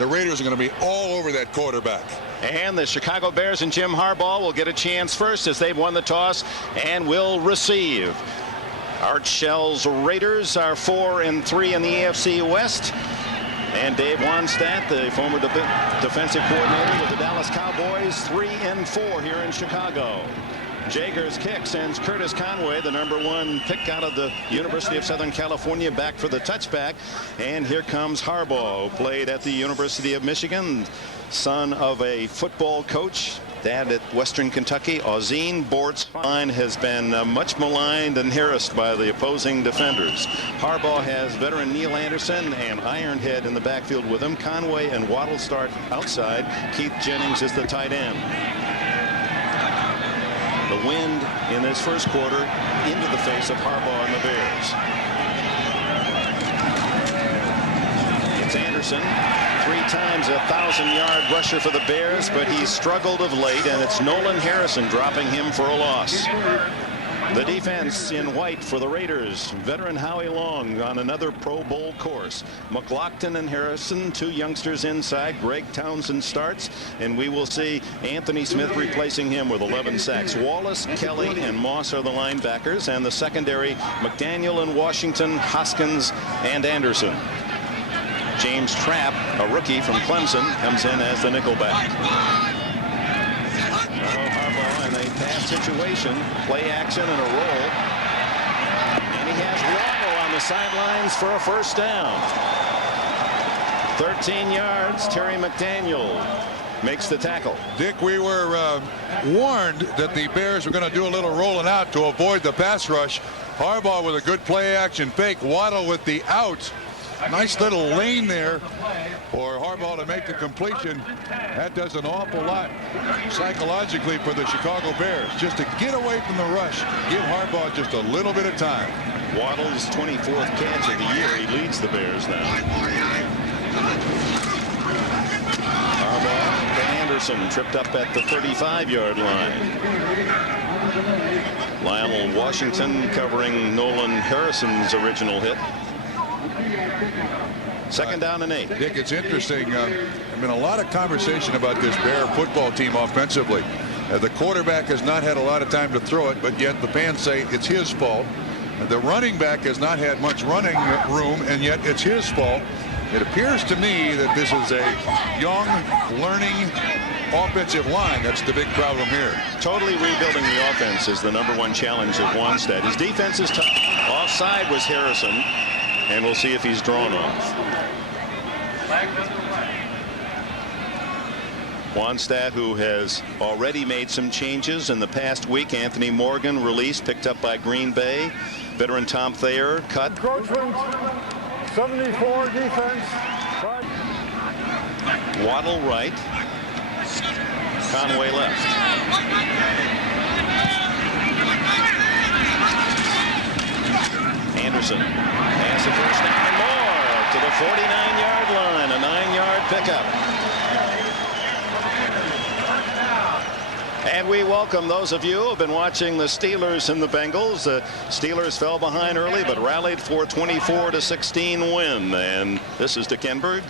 the Raiders are going to be all over that quarterback. And the Chicago Bears and Jim Harbaugh will get a chance first as they've won the toss and will receive. Art Shell's Raiders are 4-3 in the AFC West. And Dave Wannstedt, the former defensive coordinator with the Dallas Cowboys, 3-4 here in Chicago. Jager's kick sends Curtis Conway, the #1 pick out of the University of Southern California, back for the touchback. And here comes Harbaugh, who played at the University of Michigan, son of a football coach. Dad at Western Kentucky. Ozine Bortzline has been much maligned and harassed by the opposing defenders. Harbaugh has veteran Neil Anderson and Ironhead in the backfield with him. Conway and Waddle start outside. Keith Jennings is the tight end. The wind in this first quarter into the face of Harbaugh and the Bears. It's Anderson, 3 times 1,000-yard rusher for the Bears, but he's struggled of late, and it's Nolan Harrison dropping him for a loss. The defense in white for the Raiders. Veteran Howie Long on another Pro Bowl course. McLaughlin and Harrison, 2 youngsters inside. Greg Townsend starts, and we will see Anthony Smith replacing him with 11 sacks. Wallace, Kelly, and Moss are the linebackers, and the secondary, McDaniel and Washington, Hoskins, and Anderson. James Trapp, a rookie from Clemson, comes in as the nickelback. Harbaugh in a pass situation, play action and a roll. And he has Waddle on the sidelines for a first down. 13 yards, Terry McDaniel makes the tackle. Dick, we were warned that the Bears were going to do a little rolling out to avoid the pass rush. Harbaugh with a good play action fake. Waddle with the out. Nice little lane there for Harbaugh to make the completion. That does an awful lot psychologically for the Chicago Bears, just to get away from the rush, give Harbaugh just a little bit of time. Waddle's 24th catch of the year. He leads the Bears now. Harbaugh to Anderson, tripped up at the 35-yard line. Lionel Washington covering Nolan Harrison's original hit. Second down and 8. Dick, it's interesting. There's been a lot of conversation about this Bear football team offensively. The quarterback has not had a lot of time to throw it, but yet the fans say it's his fault. The running back has not had much running room, and yet it's his fault. It appears to me that this is a young, learning offensive line. That's the big problem here. Totally rebuilding the offense is the #1 challenge of Wannstedt. His defense is tough. Offside was Harrison, and we'll see if he's drawn off. Wannstedt, who has already made some changes in the past week. Anthony Morgan released, picked up by Green Bay. Veteran Tom Thayer cut. Encroachment, 74 defense. Waddle right. Conway left. Anderson has the first down and more to the 49-yard line. A 9-yard pickup. And we welcome those of you who have been watching the Steelers and the Bengals. The Steelers fell behind early but rallied for a 24-16 win. And this is Dick Enberg.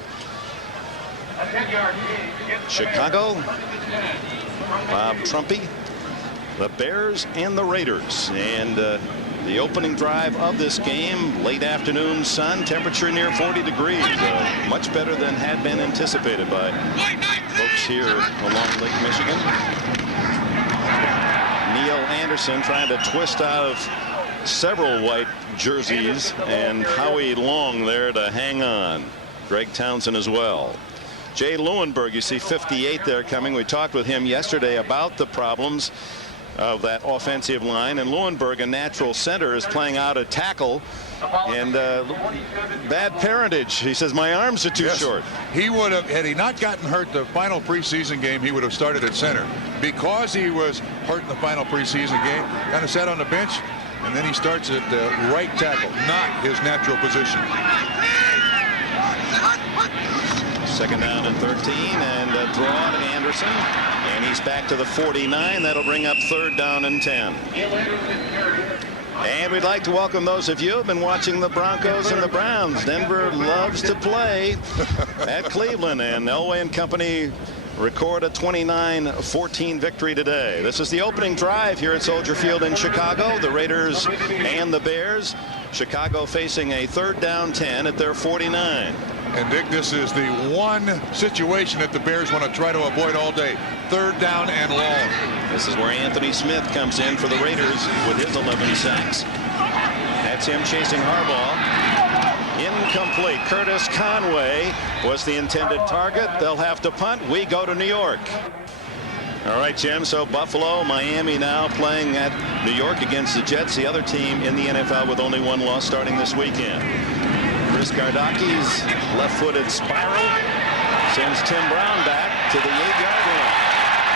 Chicago. Bob Trumpy. The Bears and the Raiders. And the opening drive of this game, late afternoon sun, temperature near 40 degrees. Much better than had been anticipated by folks here along Lake Michigan. Neil Anderson trying to twist out of several white jerseys, and Howie Long there to hang on. Greg Townsend as well. Jay Lewenberg, you see 58 there coming. We talked with him yesterday about the problems of that offensive line, and Lewenberg, a natural center, is playing out a tackle, and bad parentage. He says, my arms are too short. He would have, had he not gotten hurt the final preseason game, he would have started at center. Because he was hurt in the final preseason game, kind of sat on the bench, and then he starts at right tackle, not his natural position. Second down and 13, and a draw to Anderson, and he's back to the 49. That'll bring up third down and 10. And we'd like to welcome those of you who have been watching the Broncos and the Browns. Denver loves to play at Cleveland, and Elway and company record a 29-14 victory today. This is the opening drive here at Soldier Field in Chicago. The Raiders and the Bears. Chicago facing a 3rd down 10 at their 49. And Dick, this is the one situation that the Bears want to try to avoid all day. 3rd down and long. This is where Anthony Smith comes in for the Raiders with his 11 sacks. That's him chasing Harbaugh. Incomplete. Curtis Conway was the intended target. They'll have to punt. We go to New York. All right, Jim. So Buffalo, Miami now playing at New York against the Jets, the other team in the NFL with only one loss starting this weekend. Chris Gardaki's left-footed spiral sends Tim Brown back to the 8-yard line.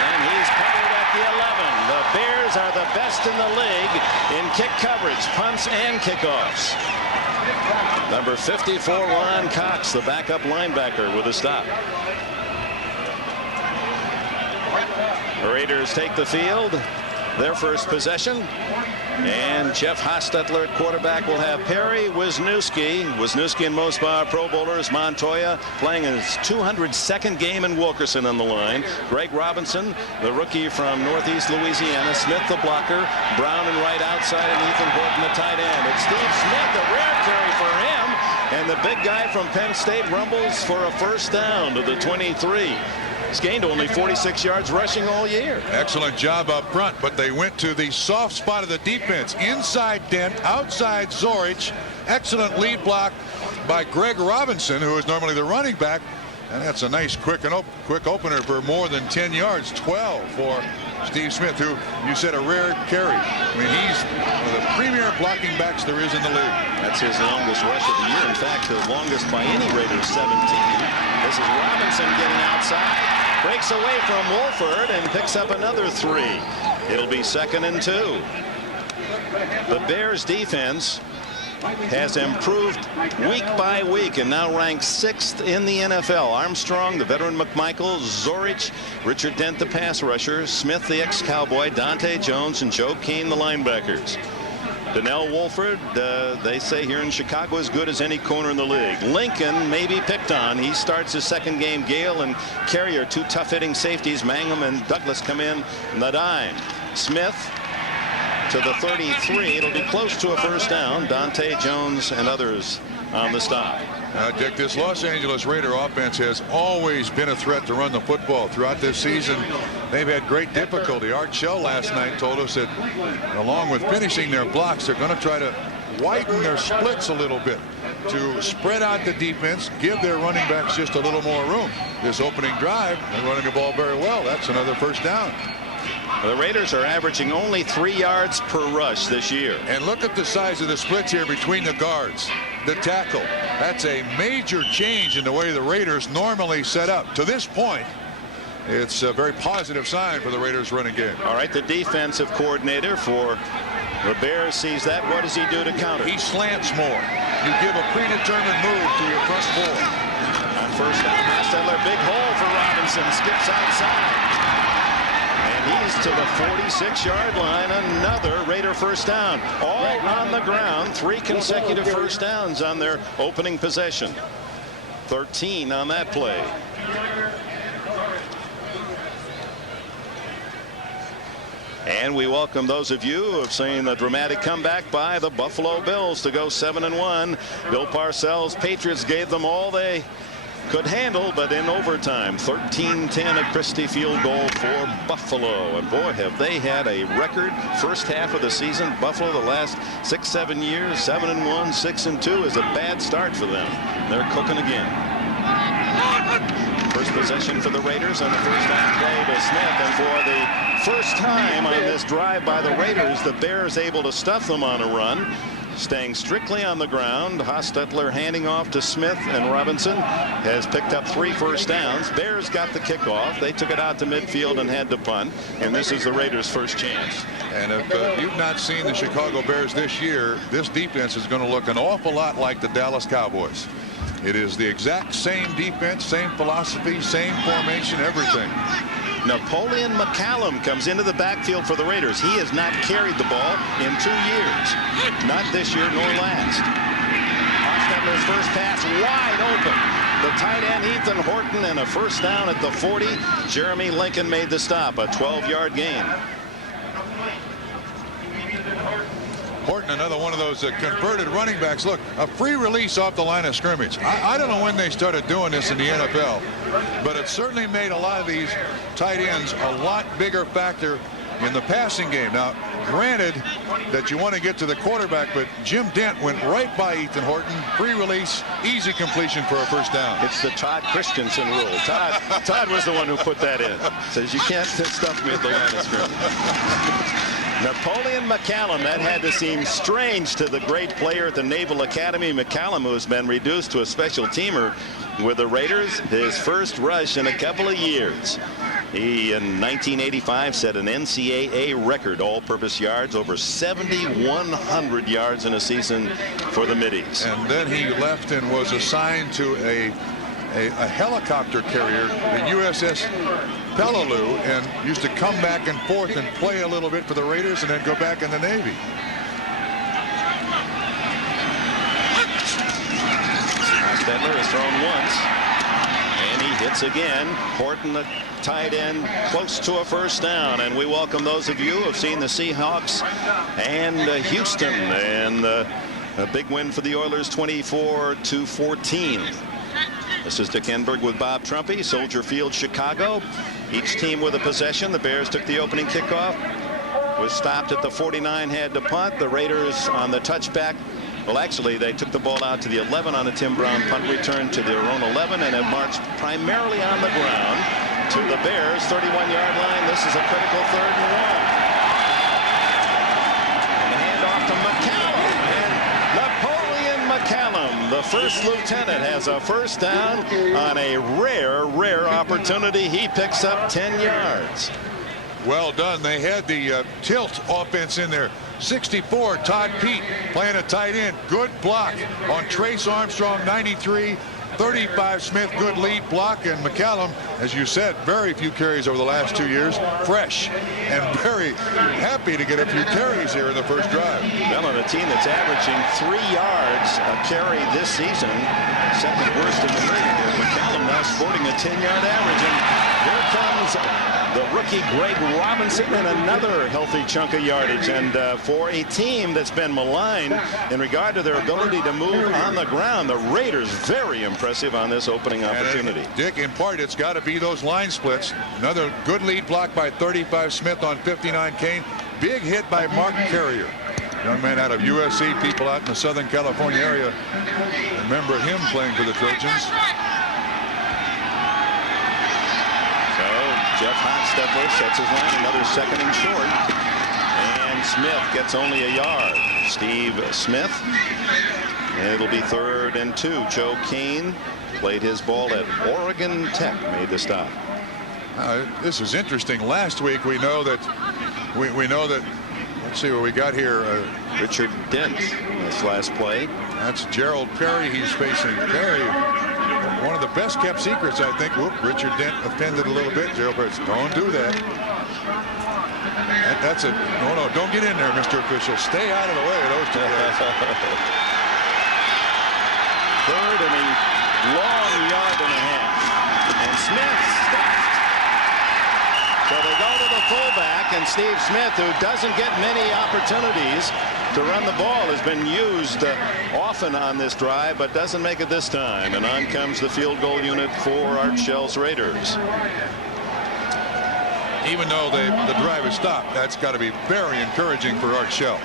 And he's covered at the 11. The Bears are the best in the league in kick coverage, punts and kickoffs. Number 54, Ron Cox, the backup linebacker, with a stop. The Raiders take the field, their first possession. And Jeff Hostetler at quarterback will have Perry Wisniewski. Wisniewski and most of our Pro Bowlers. Montoya playing his 202nd game in Wilkerson on the line. Greg Robinson, the rookie from Northeast Louisiana. Smith, the blocker. Brown and right outside, and Ethan Horton, the tight end. It's Steve Smith, a rare carry for him. And the big guy from Penn State rumbles for a 1st down to the 23. He's gained only 46 yards rushing all year. Excellent job up front, but they went to the soft spot of the defense. Inside Dent, outside Zorich. Excellent lead block by Greg Robinson, who is normally the running back. And that's a nice quick opener for more than 10 yards. 12 for Steve Smith, who you said a rare carry. I mean, he's one of the premier blocking backs there is in the league. That's his longest rush of the year. In fact, the longest by any Raiders, 17. This is Robinson getting outside. Breaks away from Wolford and picks up another 3. It'll be 2nd and 2. The Bears defense has improved week by week and now ranks 6th in the NFL. Armstrong, the veteran McMichael, Zorich, Richard Dent, the pass rusher, Smith, the ex-Cowboy, Dante Jones, and Joe Keane, the linebackers. Donnell Wolford, they say here in Chicago, as good as any corner in the league. Lincoln may be picked on. He starts his 2nd game. Gale and Carrier, 2 tough-hitting safeties. Mangum and Douglas come in the dime. Smith to the 33. It'll be close to a 1st down. Dante Jones and others on the stop. Dick, this Los Angeles Raider offense has always been a threat to run the football throughout this season. They've had great difficulty. Art Shell last night told us that along with finishing their blocks, they're going to try to widen their splits a little bit to spread out the defense, give their running backs just a little more room. This opening drive, they're running the ball very well. That's another 1st down. The Raiders are averaging only 3 yards per rush this year. And look at the size of the splits here between the guards. The tackle. That's a major change in the way the Raiders normally set up. To this point, it's a very positive sign for the Raiders running game. All right, the defensive coordinator for the Bears sees that. What does he do to counter? He slants more. You give a predetermined move to your front 4. On 1st down, Hostetler, big hole for Robinson, skips outside. And he's to the 46-yard line. Another Raider 1st down. All on the ground. 3 consecutive 1st downs on their opening possession. 13 on that play. And we welcome those of you who have seen the dramatic comeback by the Buffalo Bills to go 7-1. Bill Parcells' Patriots gave them all they could handle, but in overtime, 13-10 at Christie field goal for Buffalo. And boy, have they had a record first half of the season. Buffalo, the last 6-7 years, 7-1, 6-2 is a bad start for them. They're cooking again. First possession for the Raiders on the 1st down play to Smith, and for the first time on this drive by the Raiders, the Bears able to stuff them on a run. Staying strictly on the ground. Hostetler handing off to Smith, and Robinson has picked up 3 1st downs. Bears got the kickoff. They took it out to midfield and had to punt. And this is the Raiders' first chance. And if you've not seen the Chicago Bears this year, this defense is going to look an awful lot like the Dallas Cowboys. It is the exact same defense, same philosophy, same formation, everything. Napoleon McCallum comes into the backfield for the Raiders. He has not carried the ball in 2 years. Not this year nor last. Hostetler's first pass wide open. The tight end Ethan Horton, and a first down at the 40. Jeremy Lincoln made the stop, a 12-yard gain. Horton, another one of those converted running backs. Look, a free release off the line of scrimmage. I don't know when they started doing this in the NFL, but it certainly made a lot of these tight ends a lot bigger factor in the passing game. Now, granted that you want to get to the quarterback, but Jim Dent went right by Ethan Horton. Free release, easy completion for a first down. It's the Todd Christensen rule. Todd was the one who put that in. Says you can't stuff me at the line of scrimmage. Napoleon McCallum, that had to seem strange to the great player at the Naval Academy. McCallum, who has been reduced to a special teamer with the Raiders, his first rush in a couple of years. He, in 1985, set an NCAA record all-purpose yards, over 7,100 yards in a season for the Middies. And then he left and was assigned to a helicopter carrier, the USS Peleliu, and used to come back and forth and play a little bit for the Raiders and then go back in the Navy. Hostetler is thrown once, and he hits again. Horton, the tight end, close to a first down. And we welcome those of you who have seen the Seahawks and Houston, and a big win for the Oilers, 24-14. This is Dick Enberg with Bob Trumpy. Soldier Field, Chicago. Each team with a possession. The Bears took the opening kickoff. Was stopped at the 49, had to punt. The Raiders on the touchback. Well, actually, they took the ball out to the 11 on a Tim Brown punt return to their own 11, and have marched primarily on the ground to the Bears' 31-yard line. This is a critical 3rd and 1. And the handoff to McCallum. And Napoleon McCallum, the first lieutenant, has a first down on a rare opportunity. He picks up 10 yards. Well done. They had the tilt offense in there. 64, Todd Pete playing a tight end. Good block on Trace Armstrong, 93. 35, Smith, good lead block. And McCallum, as you said, very few carries over the last 2 years. Fresh and very happy to get a few carries here in the first drive. Well, on a team that's averaging 3 yards a carry this season, second worst in the league. McCallum now sporting a 10-yard average. And here comes the rookie Greg Robinson, and another healthy chunk of yardage. And for a team that's been maligned in regard to their ability to move on the ground, the Raiders very impressive on this opening opportunity. Dick, in part, it's got to be those line splits. Another good lead block by 35 Smith on 59 Kane. Big hit by Mark Carrier, young man out of USC. People out in the Southern California area remember him playing for the Trojans. Jeff Hostetler sets his line, another 2nd and short, and Smith gets only a yard. Steve Smith, and it'll be 3rd and 2. Joe Kane played his ball at Oregon Tech, made the stop. This is interesting. Last week we know that let's see what we got here. Richard Dent, this last play. That's Gerald Perry. He's facing Perry. One of the best kept secrets, I think. Whoop, Richard Dent offended a little bit. Gerald Perry, don't do that. That's it. No, don't get in there, Mr. Official. Stay out of the way of those two guys. 3rd and a long yard and a half. And Smith stopped. So they go to the fullback, and Steve Smith, who doesn't get many opportunities to run the ball, has been used often on this drive, but doesn't make it this time. And on comes the field goal unit for Art Shell's Raiders. Even though the drive is stopped, that's got to be very encouraging for Art Shell.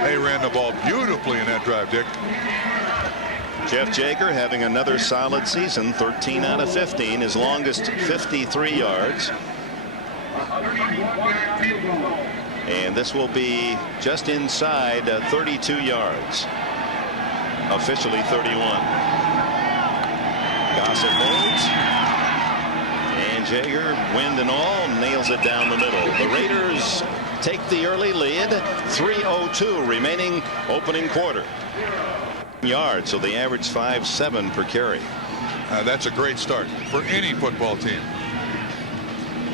They ran the ball beautifully in that drive, Dick. Jeff Jager having another solid season, 13 out of 15, his longest 53 yards. And this will be just inside 32 yards. Officially 31. Gossett holds. And Jager, wind and all, nails it down the middle. The Raiders take the early lead. 3:02 remaining opening quarter. Yards, so they average 5.7 per carry. That's a great start for any football team.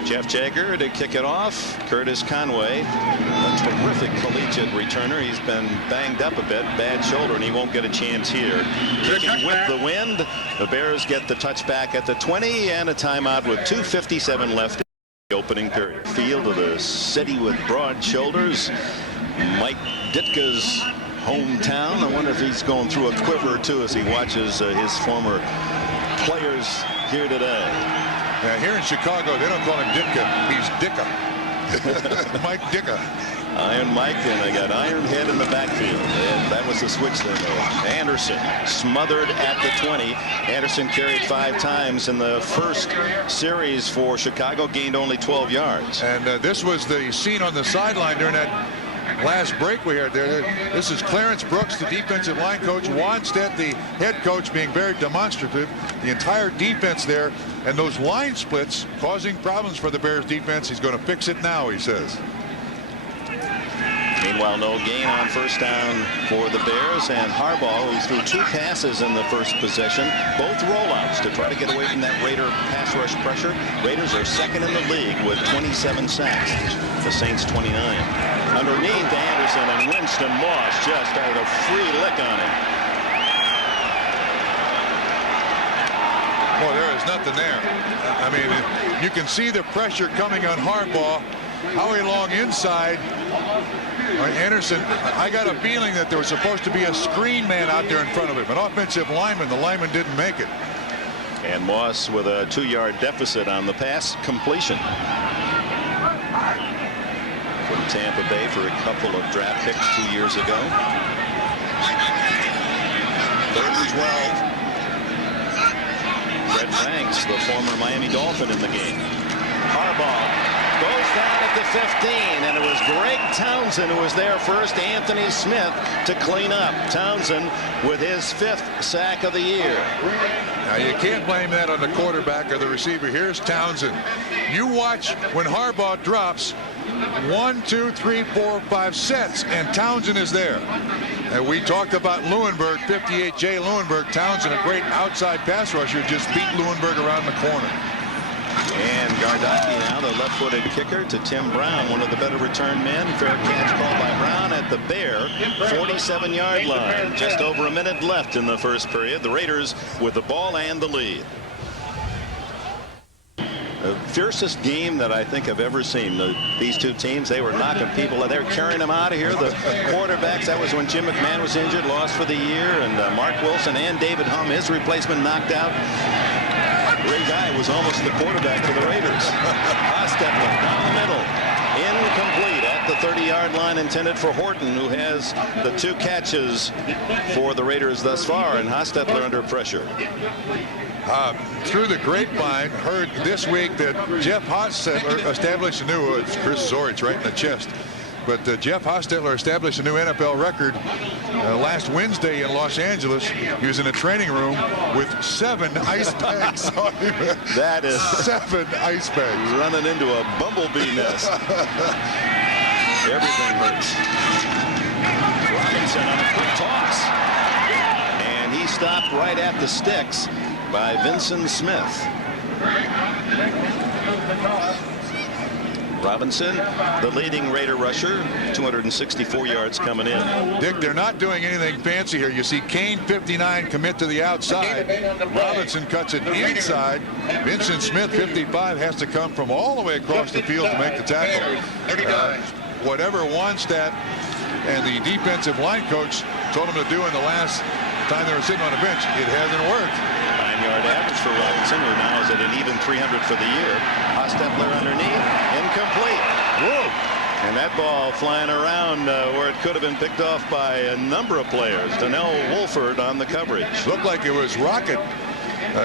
Jeff Jagger to kick it off. Curtis Conway, a terrific collegiate returner. He's been banged up a bit, bad shoulder, and he won't get a chance here. Kicking with the wind. The Bears get the touchback at the 20 and a timeout with 2:57 left in the opening period. Field of the city with broad shoulders. Mike Ditka's hometown. I wonder if he's going through a quiver or two as he watches his former players here today. Here in Chicago, they don't call him Ditka. He's Dicka. Mike Dicka. Iron Mike, and they got Iron Head in the backfield. And that was the switch there. Anderson smothered at the 20. Anderson carried 5 times in the first series for Chicago, gained only 12 yards. And this was the scene on the sideline during that last break we had there. This is Clarence Brooks, the defensive line coach. Wannstedt, the head coach, being very demonstrative. The entire defense there, and those line splits causing problems for the Bears defense. He's going to fix it now, he says. Meanwhile, no gain on first down for the Bears, and Harbaugh, who threw 2 passes in the first possession, both rollouts to try to get away from that Raider pass rush pressure. Raiders are second in the league with 27 sacks. The Saints 29. Underneath Anderson, and Winston Moss just had a free lick on him. Well, there is nothing there. I mean, you can see the pressure coming on Harbaugh. Howie Long inside. Anderson, I got a feeling that there was supposed to be a screen man out there in front of him, an offensive lineman. The lineman didn't make it. And Moss with a 2-yard deficit on the pass completion. From Tampa Bay for a couple of draft picks 2 years ago. 3rd and 12. Fred Franks, the former Miami Dolphin, in the game. Harbaugh goes down at the 15, and it was Greg Townsend who was there first. Anthony Smith to clean up. Townsend with his 5th sack of the year. Now, you can't blame that on the quarterback or the receiver. Here's Townsend. You watch when Harbaugh drops 1, 2, 3, 4, 5 sets, and Townsend is there. And we talked about Leuenberg, 58 Jay Leuenberg. Townsend, a great outside pass rusher, just beat Leuenberg around the corner. And Gardocki now, the left-footed kicker, to Tim Brown, one of the better return men. Fair catch called by Brown at the Bear 47-yard line. Just over a minute left in the first period. The Raiders with the ball and the lead. The fiercest game that I think I've ever seen. These two teams, they were knocking people. They were carrying them out of here. The quarterbacks, that was when Jim McMahon was injured, lost for the year, and Mark Wilson and David Humm, his replacement, knocked out. Ray Guy was almost the quarterback for the Raiders. Hostetler down the middle. Incomplete at the 30-yard line, intended for Horton, who has the 2 catches for the Raiders thus far, and Hostetler under pressure. Through the grapevine, heard this week that Jeff Hostetler established a new, it's Chris Zorich right in the chest, but Jeff Hostetler established a new NFL record last Wednesday in Los Angeles. He was in a training room with 7 ice bags on him. That is 7 ice bags. Running into a bumblebee nest. Everything hurts. Robinson on a quick toss. And he stopped right at the sticks by Vincent Smith. Robinson, the leading Raider rusher, 264 yards coming in. Dick, they're not doing anything fancy here. You see Kane, 59, commit to the outside. Robinson cuts it inside. Vincent Smith, 55, has to come from all the way across the field to make the tackle. Whatever Wannstedt and the defensive line coach told him to do in the last time they were sitting on the bench, it hasn't worked. 9-yard average for Robinson, who now is at an even 300 for the year. Hostetler underneath, incomplete. Whoa! And that ball flying around where it could have been picked off by a number of players. Donnell Wolford on the coverage. Looked like it was Rocket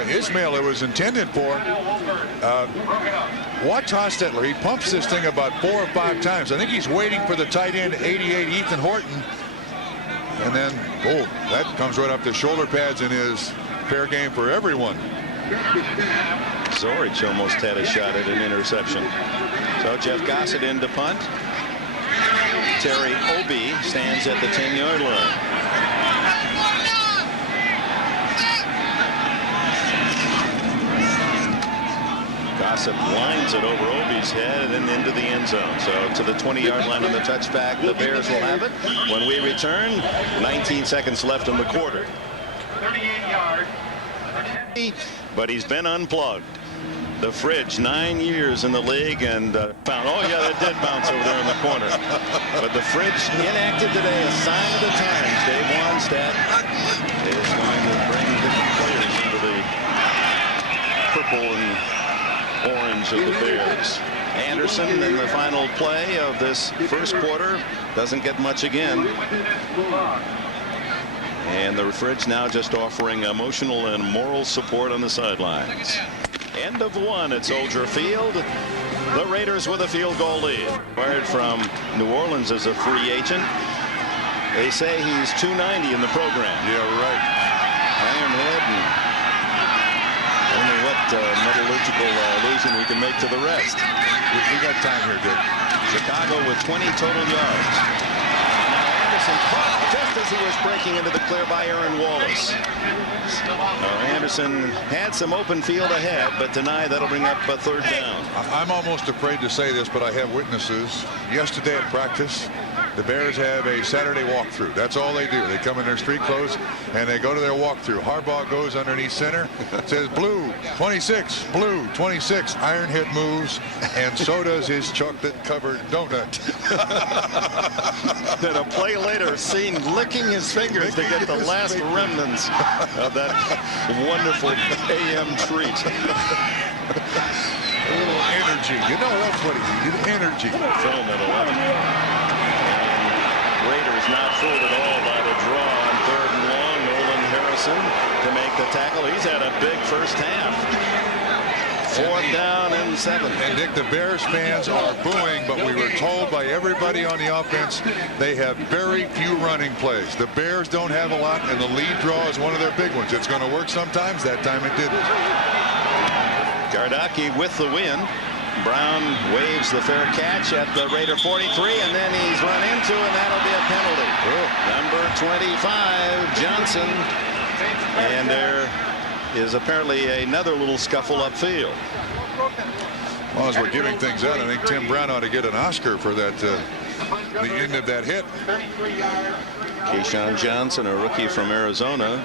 Ismail it was intended for. Watch Hostetler. He pumps this thing about 4 or 5 times. I think he's waiting for the tight end, 88, Ethan Horton. And then, oh, that comes right up the shoulder pads and is fair game for everyone. Zorich almost had a shot at an interception. So Jeff Gossett in to punt. Terry Obie stands at the 10-yard line. Gossip lines it over Obi's head and into the end zone. So to the 20-yard line on the touchback. The Bears will have it when we return. 19 seconds left in the quarter. 38 yards. But he's been unplugged. The Fridge, 9 years in the league, and found. Oh yeah, that did bounce over there in the corner. But the Fridge inactive today, a sign of the times. Dave Wannstedt is going to bring different players into the purple and orange of the Bears. Anderson in the final play of this first quarter doesn't get much again. And the Fridge now just offering emotional and moral support on the sidelines. End of one at Soldier Field. The Raiders with a field goal lead. Acquired from New Orleans as a free agent. They say he's 290 in the program. Yeah, right. Iron head, and only what metallurgical allusion we can make to the rest. We got time here, Dick. Chicago with 20 total yards. Now Anderson caught just as he was breaking into the clear by Aaron Wallace. Anderson had some open field ahead, but denied that'll bring up a third down. I'm almost afraid to say this, but I have witnesses. Yesterday at practice, the Bears have a Saturday walkthrough. That's all they do. They come in their street clothes and they go to their walkthrough. Harbaugh goes underneath center, says blue 26, blue 26. Ironhead moves, and so does his chocolate-covered donut. Then a play later, seen licking his fingers to get the last remnants of that wonderful AM treat. A little energy. You know, that's what he needed. Energy. Film at 11. Raiders not fooled at all by the draw on 3rd and long. Nolan Harrison to make the tackle. He's had a big first half. 4th down and 7. And Dick, the Bears fans are booing, but we were told by everybody on the offense they have very few running plays. The Bears don't have a lot, and the lead draw is one of their big ones. It's going to work sometimes. That time it didn't. Gardocki with the win. Brown waves the fair catch at the Raider 43, and then he's run into, and that'll be a penalty. Number 25, Johnson. And there is apparently another little scuffle upfield. Well, as we're giving things out, I think Tim Brown ought to get an Oscar for that, the end of that hit. Keyshawn Johnson, a rookie from Arizona,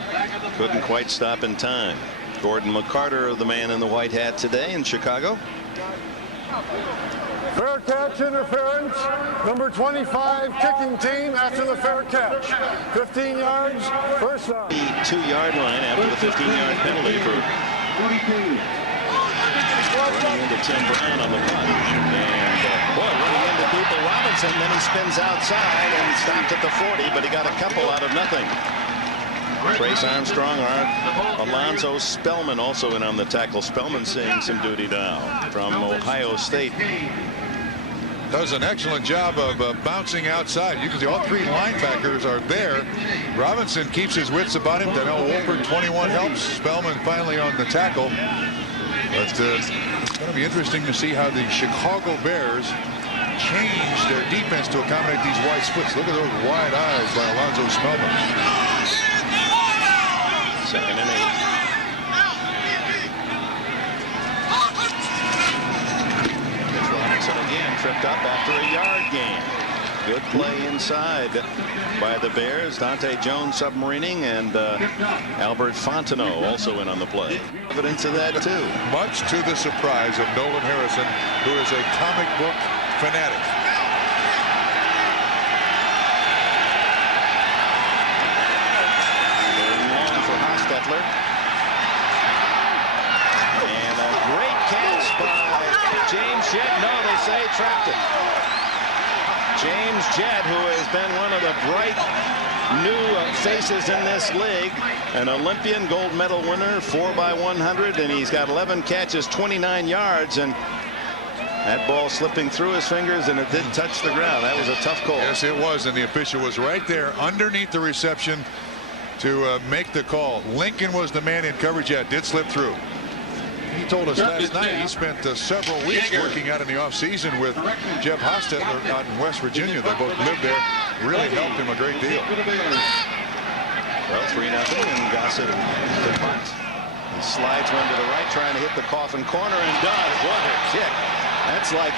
couldn't quite stop in time. Gordon McCarter, the man in the white hat today in Chicago. Fair catch interference. Number 25 kicking team after the fair catch. 15 yards, first down. The 2-yard line after the 15-yard penalty for running into Tim Brown on the punt. And running into people. Robinson, then he spins outside and stopped at the 40, but he got a couple out of nothing. Trace Armstrong, Alonzo Spellman also in on the tackle. Spellman seeing some duty now from Ohio State. Does an excellent job of bouncing outside. You can see all 3 linebackers are there. Robinson keeps his wits about him. Daniel Wolford, 21, helps. Spellman finally on the tackle. But it's going to be interesting to see how the Chicago Bears change their defense to accommodate these wide splits. Look at those wide eyes by Alonzo Spellman. 2nd and 8. Mitch Robinson again tripped up after a yard gain. Good play inside by the Bears. Dante Jones submarining, and Albert Fontenot also in on the play. Evidence of that too. Much to the surprise of Nolan Harrison, who is a comic book fanatic. And a great catch by James Jett. No, they say trapped it. James Jett, who has been one of the bright new faces in this league, an Olympian gold medal winner, 4x100, and he's got 11 catches, 29 yards, and that ball slipping through his fingers, and it did touch the ground. That was a tough call. Yes, it was, and the official was right there underneath the reception to make the call. Lincoln was the man in coverage. Yeah, did slip through. He told us last night he spent several weeks working out in the offseason with Jeff Hostetler out in West Virginia. They both lived there. Really helped him a great deal. Well, 3-0, and Gossett to punt. He slides one to the right, trying to hit the coffin corner, and does. What a kick. That's like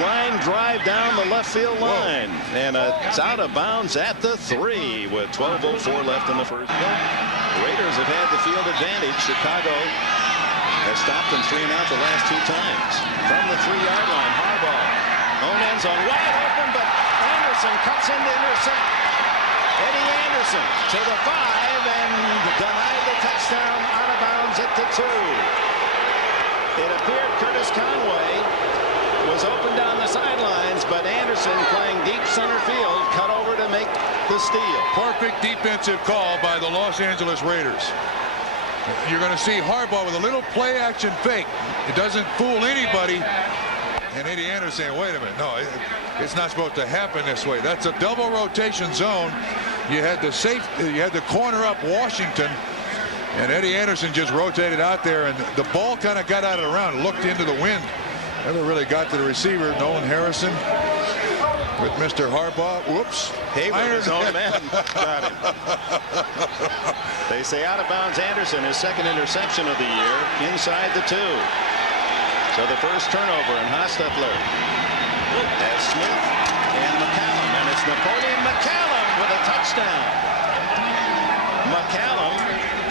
line drive down the left field line. Whoa. And it's out of bounds at the 3 with 12:04 left in the first. The Raiders have had the field advantage. Chicago has stopped them 3 and out the last 2 times. From the 3-yard line, Harbaugh. Own end zone wide open, but Anderson cuts in to intercept. Eddie Anderson to the 5 and denied the touchdown, out of bounds at the 2. It appeared Curtis Conway was open down the sidelines, but Anderson, playing deep center field, cut over to make the steal. Perfect defensive call by the Los Angeles Raiders. You're going to see Harbaugh with a little play action fake. It doesn't fool anybody. And Eddie Anderson saying, wait a minute, no, it's not supposed to happen this way. That's a double rotation zone. You had the corner up Washington, and Eddie Anderson just rotated out there, and the ball kind of got out of the round, looked into the wind. Never really got to the receiver. Nolan Harrison with Mr. Harbaugh. Whoops. Hayward, his own man. Got him. They say out of bounds Anderson, his 2nd interception of the year, inside the 2. So the first turnover, and Hostetler has Smith and McCallum, and it's Napoleon McCallum with a touchdown. McCallum,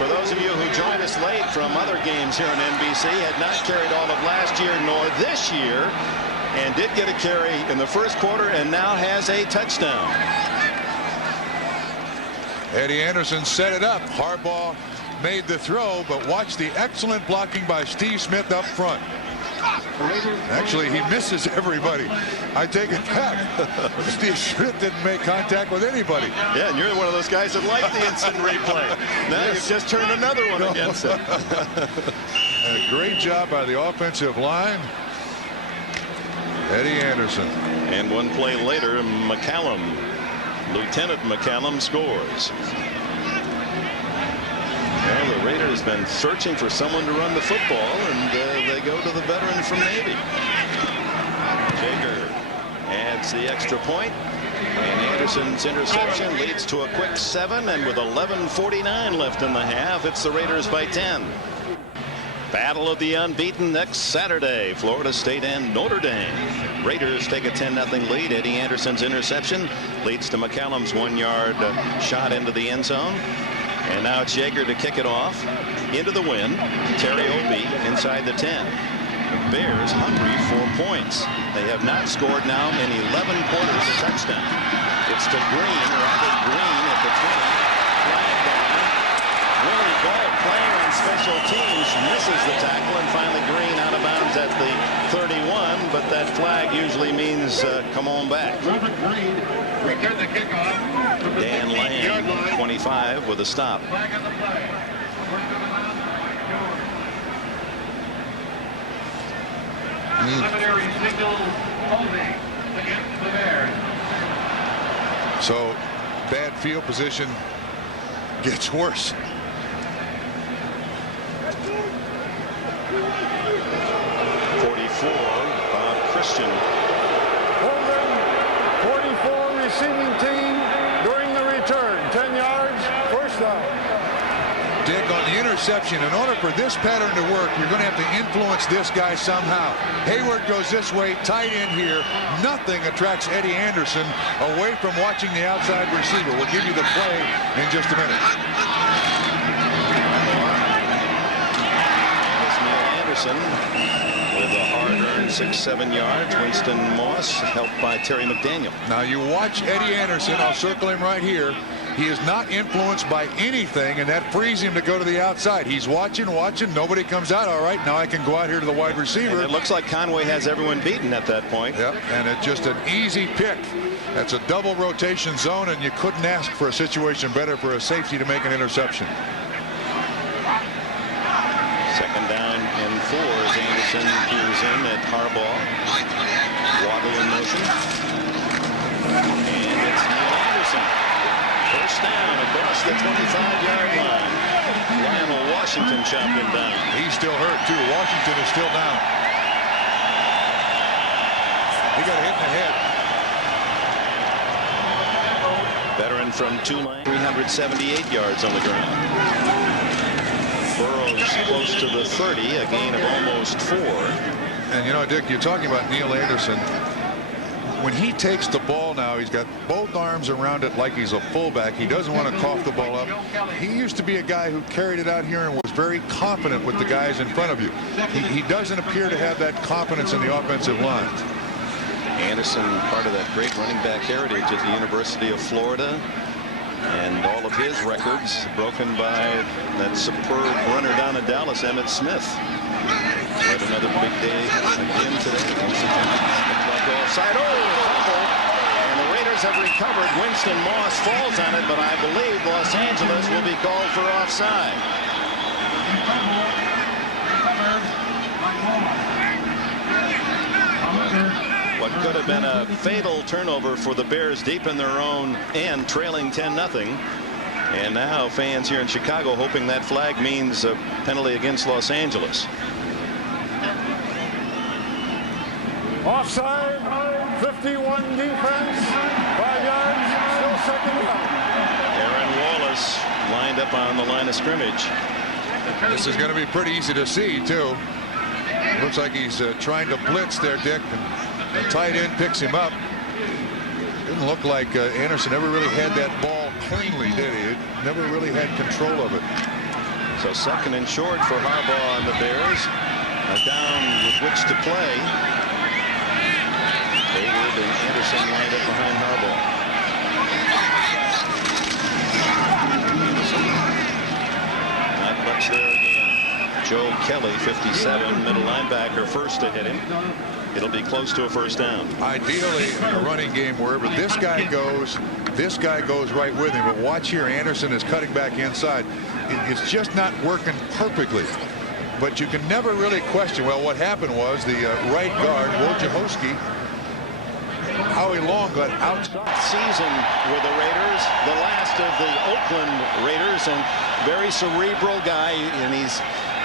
for those of you who joined us late from other games here on NBC, had not carried all of last year nor this year, and did get a carry in the first quarter and now has a touchdown. Eddie Anderson set it up. Harbaugh made the throw, but watch the excellent blocking by Steve Smith up front. Actually, he misses everybody. I take it back. Steve Smith didn't make contact with anybody. Yeah, and you're one of those guys that like the instant replay. Now you've just turned another one against it. A great job by the offensive line. Eddie Anderson. And one play later, McCallum, Lieutenant McCallum, scores. Well, the Raiders have been searching for someone to run the football, and they go to the veteran from Navy. Jaeger adds the extra point, and Anderson's interception leads to a quick 7, and with 11:49 left in the half, it's the Raiders by 10. Battle of the unbeaten next Saturday, Florida State and Notre Dame. Raiders take a 10-0 lead. Eddie Anderson's interception leads to McCallum's 1-yard shot into the end zone. And now it's Jaeger to kick it off into the wind. Terry Obie inside the 10. The Bears hungry for points. They have not scored now in 11 quarters a touchdown. It's to Green, Robert Green at the 20. Flag down. Willie Ball, playing on special teams, misses the tackle, and finally Green out of bounds at the 31. But that flag usually means come on back. Robert Green returned the kickoff. Dan Lang, 25, with a stop. Flag on the play. Preliminary signal holding against the Bears. So bad field position gets worse. 44, Bob Christian. Holding, 44 receiving team during the return. 10 yards, first down. Dick, on the interception, in order for this pattern to work, you're going to have to influence this guy somehow. Hayward goes this way, tight end here. Nothing attracts Eddie Anderson away from watching the outside receiver. We'll give you the play in just a minute. Anderson with a hard-earned 6-7 yards. Winston Moss helped by Terry McDaniel. Now you watch Eddie Anderson. I'll circle him right here. He is not influenced by anything, and that frees him to go to the outside. He's watching. Nobody comes out. All right, now I can go out here to the wide receiver. And it looks like Conway has everyone beaten at that point. Yep, and it's just an easy pick. That's a double rotation zone, and you couldn't ask for a situation better for a safety to make an interception. Second down and 4 as Anderson peers in at Harbaugh. Waddle in motion. And it's Neil Anderson. First down across the 25-yard line. Lionel Washington chopped him down. He's still hurt, too. Washington is still down. He got hit in the head. Veteran from Tulane, 378 yards on the ground. Burrow's to the 30, a gain of almost 4. And you know, Dick, you're talking about Neil Anderson. When he takes the ball now, he's got both arms around it like he's a fullback. He doesn't want to cough the ball up. He used to be a guy who carried it out here and was very confident with the guys in front of you. He doesn't appear to have that confidence in the offensive line. Anderson, part of that great running back heritage at the University of Florida, and all of his records broken by that superb runner down in Dallas, Emmitt Smith. Had another big day again today. Like offside. Oh, fumble. And the Raiders have recovered. Winston Moss falls on it, but I believe Los Angeles will be called for offside. What could have been a fatal turnover for the Bears deep in their own end, trailing 10-0. And now fans here in Chicago hoping that flag means a penalty against Los Angeles. Offside, 51 defense, 5 yards, still second down. Aaron Wallace lined up on the line of scrimmage. This is going to be pretty easy to see, too. Looks like he's trying to blitz there, Dick. And the tight end picks him up. Didn't look like Anderson ever really had that ball cleanly, did he? Never really had control of it. So second and short for Harbaugh and the Bears. A down with which to play. Hayward and Anderson lined up behind Harbaugh. Not much there again. Joe Kelly, 57, middle linebacker, first to hit him. It'll be close to a first down. Ideally, a running game wherever this guy goes right with him. But watch here, Anderson is cutting back inside. It's just not working perfectly. But you can never really question, well, what happened was the right guard, Wojciechowski, Howie Long got outside. Season with the Raiders, the last of the Oakland Raiders, and very cerebral guy, and he's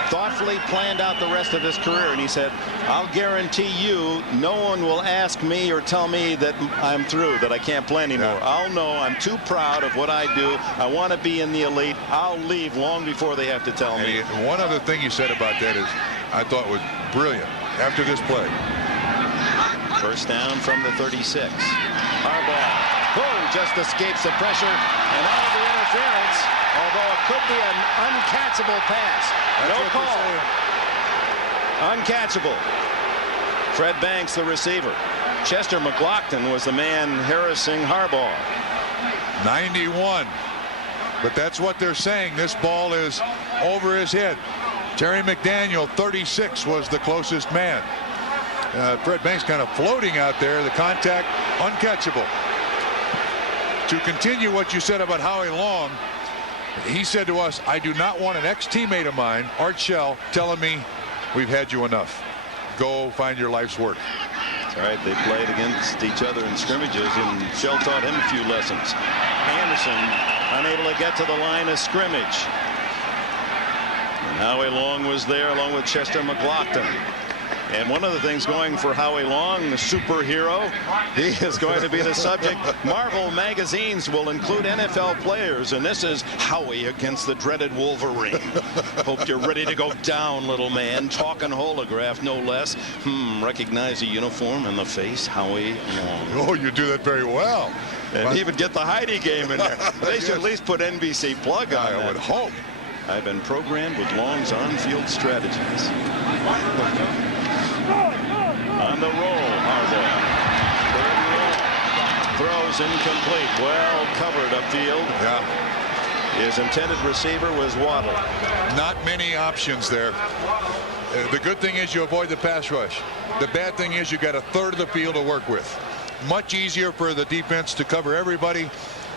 thoughtfully planned out the rest of his career. And he said, I'll guarantee you no one will ask me or tell me that I'm through, that I can't play anymore. Yeah. I'll know I'm too proud of what I do. I want to be in the elite. I'll leave long before they have to tell me. And one other thing you said about that is I thought was brilliant after this play. First down from the 36. Harbaugh, just escapes the pressure and out of the interference, although it could be an uncatchable pass. No call. Uncatchable. Fred Banks, the receiver. Chester McLaughlin was the man harassing Harbaugh. 91. But that's what they're saying. This ball is over his head. Terry McDaniel, 36, was the closest man. Fred Banks kind of floating out there. The contact uncatchable. To continue what you said about Howie Long, he said to us, I do not want an ex-teammate of mine, Art Shell, telling me we've had you enough. Go find your life's work. That's right. They played against each other in scrimmages, and Shell taught him a few lessons. Anderson unable to get to the line of scrimmage. And Howie Long was there along with Chester McLaughlin. And one of the things going for Howie Long, the superhero, he is going to be the subject. Marvel magazines will include NFL players, and this is Howie against the dreaded Wolverine. Hope you're ready to go down, little man. Talking holograph, no less. Recognize the uniform and the face, Howie Long. Oh, you do that very well. And even get the Heidi game in there. They should at least put NBC plug on I that. would hope. I've been programmed with Long's on-field strategies. On the roll, Harbaugh. Throws incomplete. Well covered upfield. Yeah. His intended receiver was Waddle. Not many options there. The good thing is you avoid the pass rush. The bad thing is you got a third of the field to work with. Much easier for the defense to cover everybody.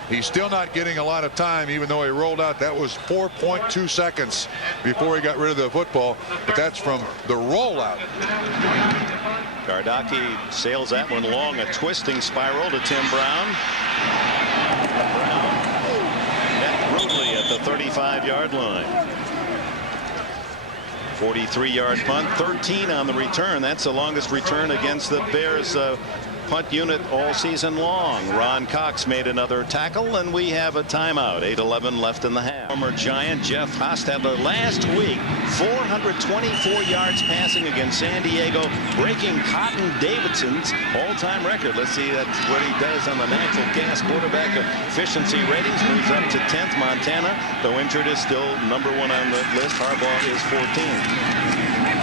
He's still not getting a lot of time, even though he rolled out. That was 4.2 seconds before he got rid of the football. But that's from the rollout. Gardocki sails that one long, a twisting spiral to Tim Brown. Brown met rudely at the 35-yard line. 43-yard punt, 13 on the return. That's the longest return against the Bears punt unit all season long. Ron Cox made another tackle, and we have a timeout. 8:11 left in the half. Former Giant Jeff Hostetler last week, 424 yards passing against San Diego, breaking Cotton Davidson's all-time record. Let's see that's what he does on the natural gas quarterback efficiency ratings. Moves up to 10th. Montana, though injured, is still number 1 on the list. Harbaugh is 14th.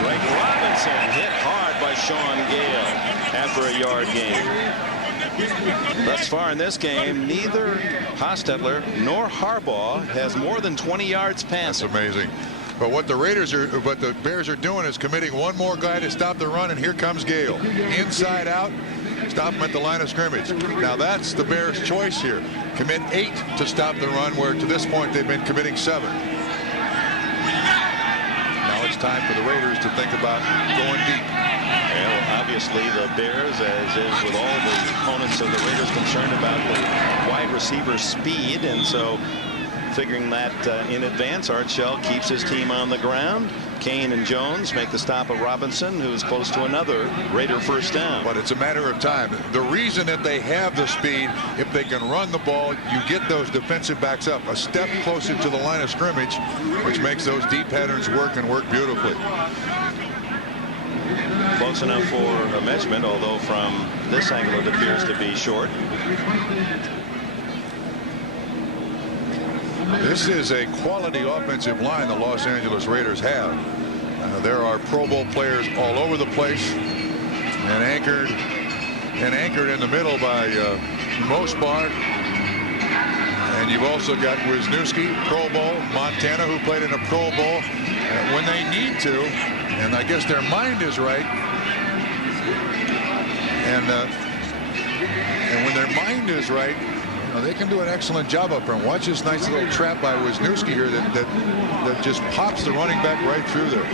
Greg Robinson hit hard by Sean Gale after a yard gain. Thus far in this game, neither Hostetler nor Harbaugh has more than 20 yards passing. That's amazing. But what the Bears are doing is committing one more guy to stop the run, and here comes Gale. Inside out, stop him at the line of scrimmage. Now that's the Bears' choice here. Commit 8 to stop the run, where to this point they've been committing 7. Now it's time for the Raiders to think about going deep. Well, obviously the Bears, as is with all the opponents of the Raiders, concerned about the wide receiver speed, and so figuring that in advance, Art Shell keeps his team on the ground. Kane and Jones make the stop of Robinson, who is close to another Raider first down. But it's a matter of time. The reason that they have the speed, if they can run the ball, you get those defensive backs up a step closer to the line of scrimmage, which makes those deep patterns work and work beautifully. Close enough for a measurement, although from this angle it appears to be short. This is a quality offensive line the Los Angeles Raiders have. There are Pro Bowl players all over the place, and anchored in the middle by Mosbar. And you've also got Wisniewski, Pro Bowl, Montana, who played in a Pro Bowl when they need to, and I guess their mind is right. And when their mind is right, they can do an excellent job up there. And watch this nice little trap by Wisniewski here that just pops the running back right through there.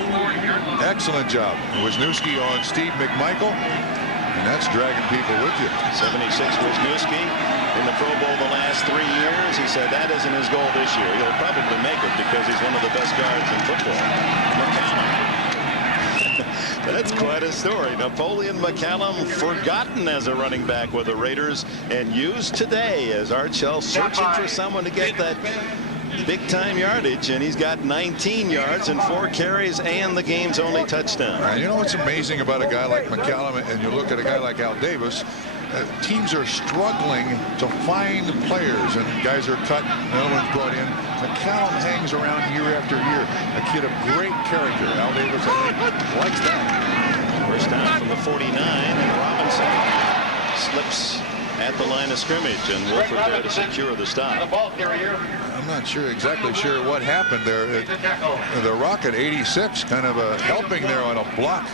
Excellent job. Wisniewski on Steve McMichael, and that's dragging people with you. 76 Wisniewski in the Pro Bowl the last 3 years. He said that isn't his goal this year. He'll probably make it because he's one of the best guards in football. McCallum. That's quite a story. Napoleon McCallum, forgotten as a running back with the Raiders and used today as Art Shell searching for someone to get that big time yardage, and he's got 19 yards and 4 carries and the game's only touchdown. You know what's amazing about a guy like McCallum, and you look at a guy like Al Davis, teams are struggling to find players, and guys are cut, another one's brought in. McCallum hangs around year after year. A kid of great character. Al Davis, I think, likes that. First down from the 49, and Robinson slips at the line of scrimmage, and Wolford there to secure the stop. I'm not exactly sure what happened there. The Rocket 86 kind of helping there on a block.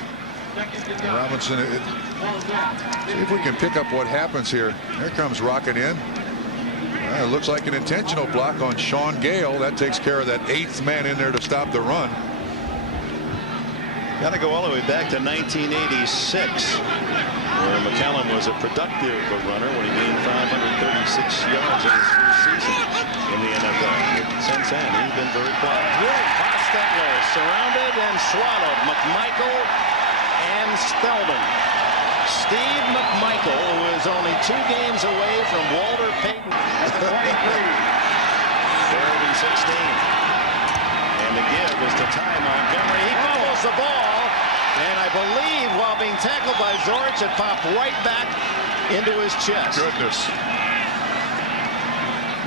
Robinson, see if we can pick up what happens here. Here comes Rocket in. It looks like an intentional block on Sean Gale. That takes care of that 8th man in there to stop the run. Got to go all the way back to 1986, where McCallum was a productive runner when he gained 536 yards in his first season in the NFL. But since then, he's been very quiet. Hostetler surrounded and swallowed. McMichael and Spellman. Steve McMichael, who is only 2 games away from Walter Payton. 3rd and 16. And the give is to Ty Montgomery. He fumbles the ball, and I believe while being tackled by Zorich, it popped right back into his chest. Goodness.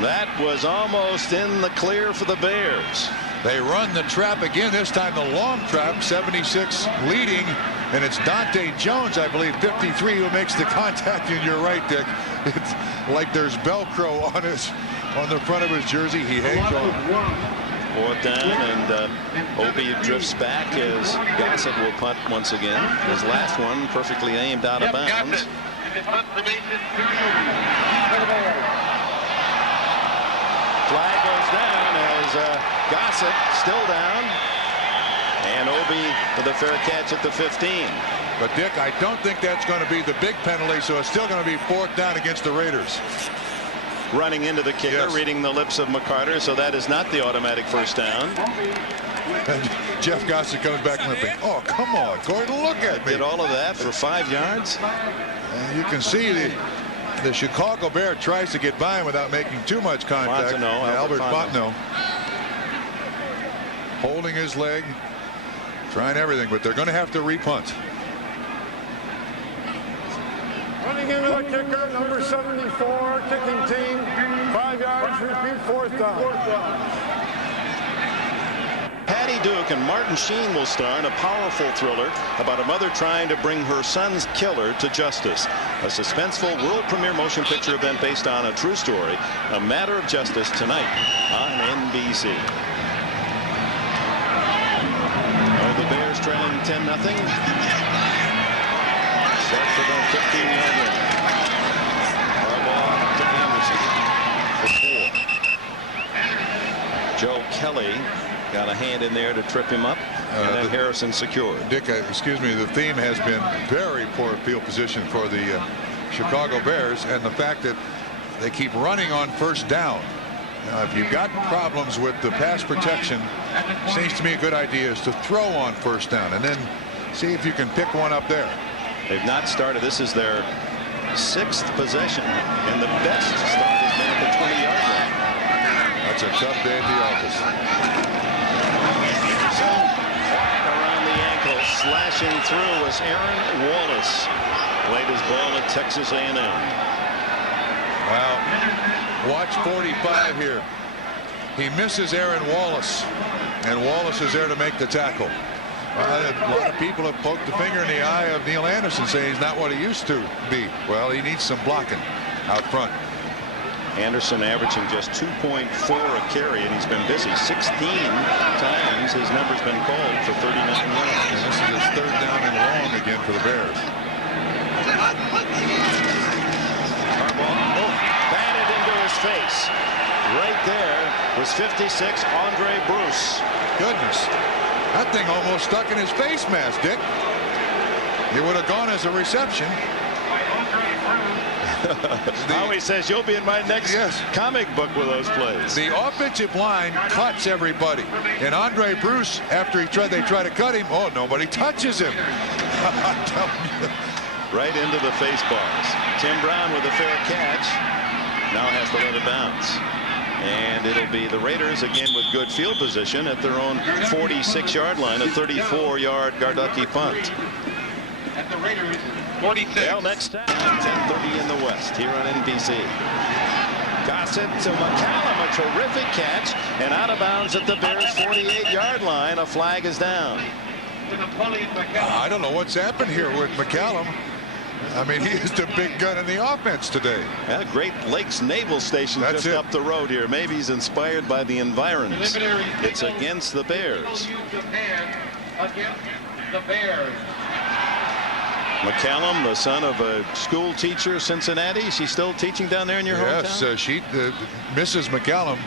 That was almost in the clear for the Bears. They run the trap again, this time the long trap, 76 leading, and it's Dante Jones, I believe, 53, who makes the contact, and you're right, Dick. It's like there's Velcro on the front of his jersey. He hangs on. 4th down, and Obie drifts back as Gossett will punt once again. His last one perfectly aimed out of bounds. Flag goes down as Gossett still down, and Obie with a fair catch at the 15. But Dick, I don't think that's going to be the big penalty, so it's still going to be 4th down against the Raiders. running into the kicker, Yes. reading the lips of McCarter, so that is not the automatic first down. And Jeff Gossett comes back limping. Oh, come on, Gordon, look at me. Did all of that for 5 yards. And you can see the Chicago Bear tries to get by him without making too much contact. Fontenot, Albert Fontenot. Fontenot holding his leg, trying everything, but they're going to have to repunt. Running into the kicker, number 74, kicking team. 5 yards, repeat, 4th down. Patty Duke and Martin Sheen will star in a powerful thriller about a mother trying to bring her son's killer to justice. A suspenseful world premiere motion picture event based on a true story, A Matter of Justice, tonight on NBC. Oh, the Bears trailing 10-0. Set for the 15-yard line. Harbaugh to Anderson for 4. Joe Kelly got a hand in there to trip him up, and then Harrison secured. Dick, excuse me, the theme has been very poor field position for the Chicago Bears, and the fact that they keep running on first down. Now, if you've got problems with the pass protection, seems to me a good idea is to throw on first down and then see if you can pick one up there. They've not started. This is their 6th possession, and the best start has been at the 20-yard line. That's a tough day at the office. Around the ankle, slashing through was Aaron Wallace. Played his ball at Texas A&M. Wow. Watch 45 here. He misses Aaron Wallace, and Wallace is there to make the tackle. A lot of people have poked the finger in the eye of Neil Anderson, saying he's not what he used to be. Well, he needs some blocking out front. Anderson averaging just 2.4 a carry, and he's been busy 16 times. His number's been called for 39 yards. And this is his 3rd down and long again for the Bears. Harbaugh batted into his face. Right there was 56, Andre Bruce. Goodness, that thing almost stuck in his face mask, Dick. It would have gone as a reception. Howie says you'll be in my next comic book with those plays. The offensive line cuts everybody, and Andre Bruce, after they try to cut him, oh, nobody touches him. Right into the face bars. Tim Brown with a fair catch. Now has to let it bounce. And it'll be the Raiders again with good field position at their own 46-yard line, a 34-yard Garducki punt. At the Raiders, 46. Well, next time, 10:30 in the West here on NBC. Gossett to McCallum, a terrific catch, and out of bounds at the Bears' 48-yard line. A flag is down. I don't know what's happened here with McCallum. I mean, he is the big gun in the offense today. Yeah, Great Lakes Naval Station just up the road here. Maybe he's inspired by the environs. It's against the Bears. Against the Bears. McCallum, the son of a school teacher, Cincinnati. Is she still teaching down there in your hometown? Yes, Mrs. McCallum,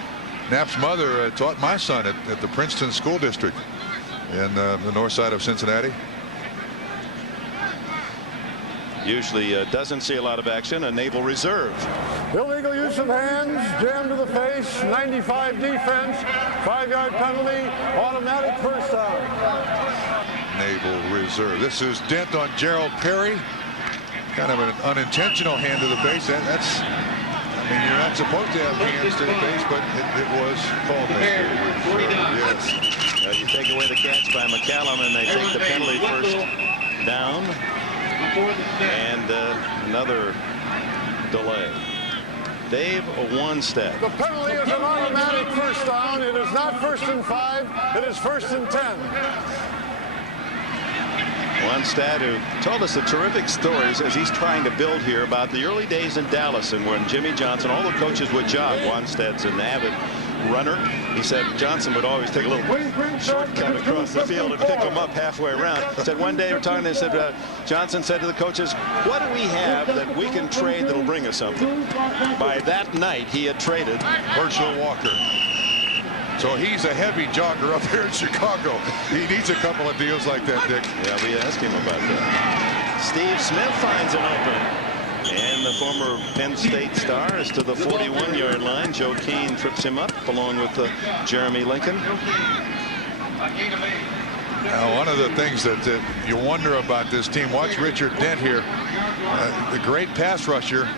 Knapp's mother, taught my son at the Princeton School District in the north side of Cincinnati. Usually doesn't see a lot of action. A Naval Reserve. Illegal use of hands, jam to the face, 95 defense, 5-yard penalty, automatic first down. Naval Reserve. This is dent on Gerald Perry. Kind of an unintentional hand to the face. That's, I mean, you're not supposed to have hands to the face, but it was called Naval Reserve. Yes. You take away the catch by McCallum, and they take the penalty first down. And another delay. Dave Wannstedt. The penalty is an automatic first down. It is not 1st and 5. It is 1st and 10. Wannstedt, who told us the terrific stories as he's trying to build here about the early days in Dallas, and when Jimmy Johnson, all the coaches would jog. Wannstedt's an avid runner. He said Johnson would always take a little shortcut across the field and pick him up halfway around. Said one day, we're talking, they said, Johnson said to the coaches, what do we have that we can trade that'll bring us something? By that night, he had traded Herschel Walker. So he's a heavy jogger up here in Chicago. He needs a couple of deals like that, Dick. Yeah, we asked him about that. Steve Smith finds an opening. And the former Penn State star, is to the 41-yard line. Joe Kane trips him up along with Jeremy Lincoln. Now, one of the things that you wonder about this team, watch Richard Dent here, the great pass rusher,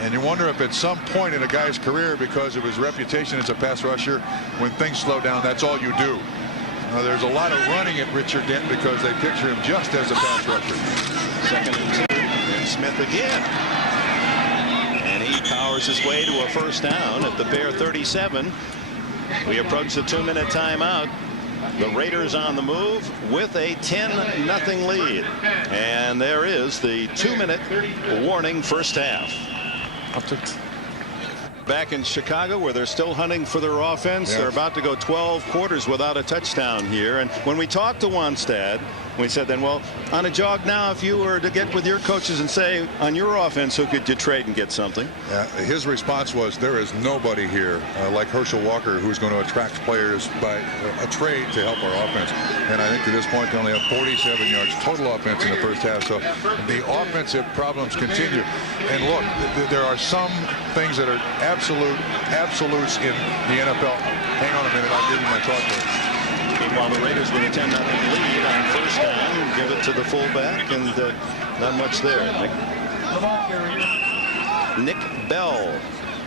and you wonder if at some point in a guy's career, because of his reputation as a pass rusher, when things slow down, that's all you do. There's a lot of running at Richard Dent because they picture him just as a pass rusher. 2nd and 2, and Smith again. And he powers his way to a first down at the Bear 37. We approach the 2-minute timeout. The Raiders on the move with a 10-0 lead. And there is the 2-minute warning first half. Back in Chicago, where they're still hunting for their offense. Yes. They're about to go 12 quarters without a touchdown here. And when we talked to Wannstedt, we said then, well, on a jog now, if you were to get with your coaches and say, on your offense, who could you trade and get something? His response was, there is nobody here like Herschel Walker who's going to attract players by a trade to help our offense. And I think to this point they only have 47 yards total offense in the first half. So the offensive problems continue. And look, there are some things that are absolutes in the NFL. Hang on a minute, I'll give you my thought there. Meanwhile, the Raiders with a 10-0 lead on first down, give it to the fullback, and not much there. Nick Bell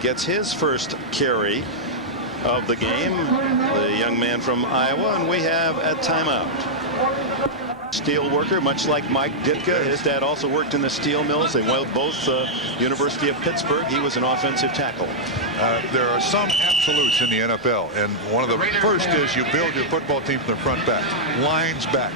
gets his first carry of the game, the young man from Iowa, and we have a timeout. Steel worker, much like Mike Ditka. His dad also worked in the steel mills. They both University of Pittsburgh. He was an offensive tackle. There are some absolutes in the NFL, and one of the first is you build your football team from the front back, lines back.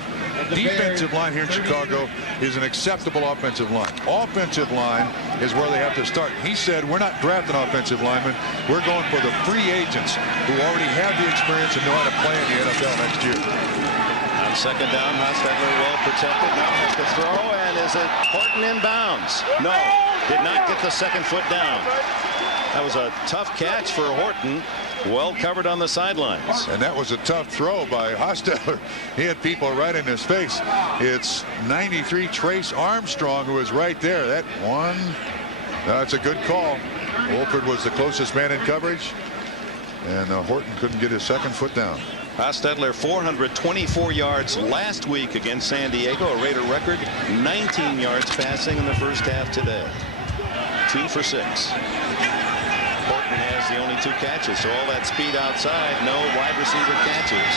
Defensive line here in Chicago is an acceptable offensive line. Offensive line is where they have to start. He said, we're not drafting offensive linemen. We're going for the free agents who already have the experience and know how to play in the NFL next year. On second down, Hostetler well protected. Now has to throw, and is it Horton in bounds? No, did not get the second foot down. That was a tough catch for Horton. Well covered on the sidelines. And that was a tough throw by Hostetler. He had people right in his face. It's 93 Trace Armstrong who is right there. That one, that's a good call. Wolford was the closest man in coverage, and Horton couldn't get his second foot down. Hostetler 424 yards last week against San Diego, a Raider record. 19 yards passing in the first half today. 2 for 6. Horton has the only 2 catches, so all that speed outside, no wide receiver catches.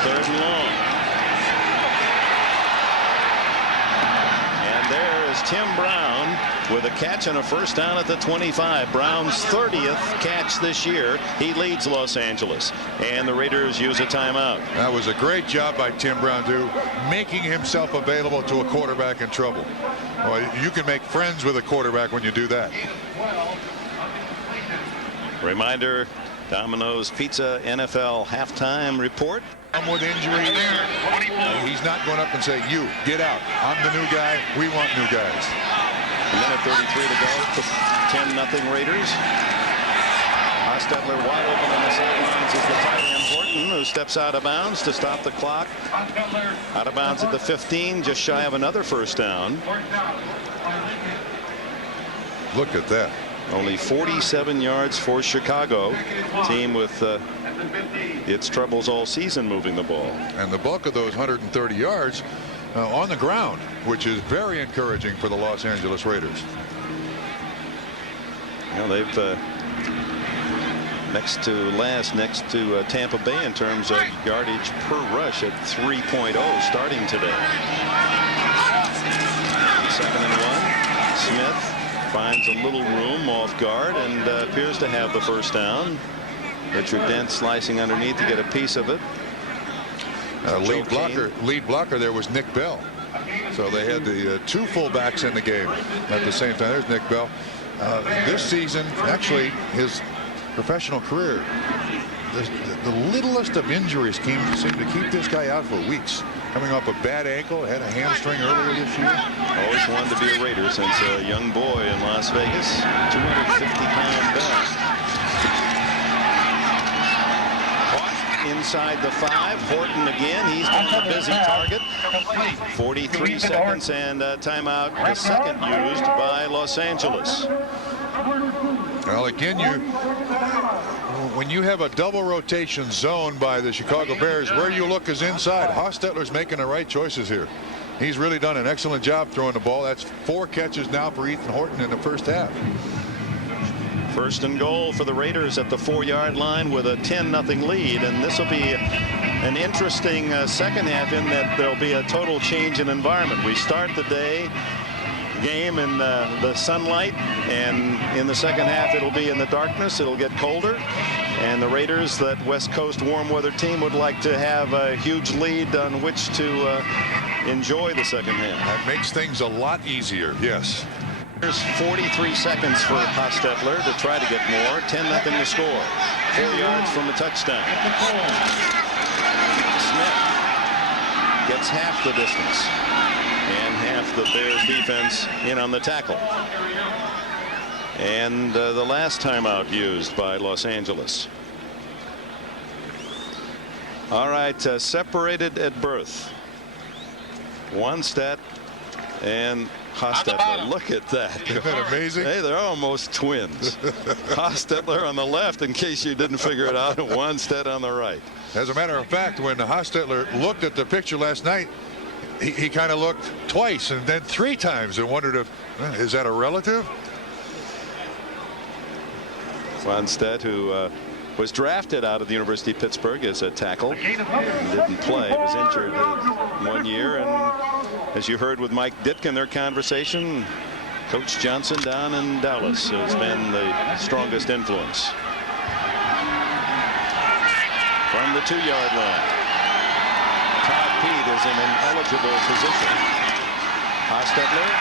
3rd and long. And there is Tim Brown with a catch and a first down at the 25. Brown's 30th catch this year. He leads Los Angeles, and the Raiders use a timeout. That was a great job by Tim Brown, too, making himself available to a quarterback in trouble. Well, you can make friends with a quarterback when you do that. Reminder, Domino's Pizza NFL halftime report. I'm with injury. He's not going up and say, you, get out. I'm the new guy. We want new guys. A minute 33 to go. 10-0 Raiders. Hostetler wide open on the sidelines is the tight end Horton, who steps out of bounds to stop the clock. Out of bounds at the 15, just shy of another first down. Look at that. Only 47 yards for Chicago, team with its troubles all season moving the ball. And the bulk of those 130 yards on the ground, which is very encouraging for the Los Angeles Raiders. Well, they've next to Tampa Bay in terms of yardage per rush at 3.0 starting today. 2nd and 1. Smith finds a little room off guard and appears to have the first down. Richard Dent slicing underneath to get a piece of it. Lead blocker there was Nick Bell. So they had the 2 fullbacks in the game at the same time. There's Nick Bell. This season, actually his professional career, the littlest of injuries seemed to keep this guy out for weeks. Coming off a bad ankle, had a hamstring earlier this year. Always wanted to be a Raider since a young boy in Las Vegas. 250-pound Bell. Caught inside the 5. Horton again. He's been the busy target. 43 seconds and timeout, the second used by Los Angeles. Well, again, when you have a double rotation zone by the Chicago Bears, where you look is inside. Hostetler's making the right choices here. He's really done an excellent job throwing the ball. That's 4 catches now for Ethan Horton in the first half. First and goal for the Raiders at the 4-yard line with a 10-0 lead, and this will be an interesting second half in that there'll be a total change in environment. We start the game in the sunlight, and in the second half it'll be in the darkness. It'll get colder, and the Raiders, that West Coast warm weather team, would like to have a huge lead on which to enjoy the second half. That makes things a lot easier. Yes. There's 43 seconds for Hostetler to try to get more. 10-0 to score. 4 yards from a touchdown. Smith gets half the distance, and half the Bears defense in on the tackle. And the last timeout used by Los Angeles. All right, separated at birth. Wannstedt and Hostetler. Look at that. Isn't that amazing? Hey, they're almost twins. Hostetler on the left, in case you didn't figure it out, and Wannstedt on the right. As a matter of fact, when Hostetler looked at the picture last night, he kind of looked twice and then 3 times and wondered if, is that a relative? Wannstedt, who was drafted out of the University of Pittsburgh as a tackle, didn't play, was injured 1 year, and as you heard with Mike Ditka in their conversation, Coach Johnson down in Dallas has been the strongest influence. From the 2-yard line, Todd Pete is in an eligible position. Hostetler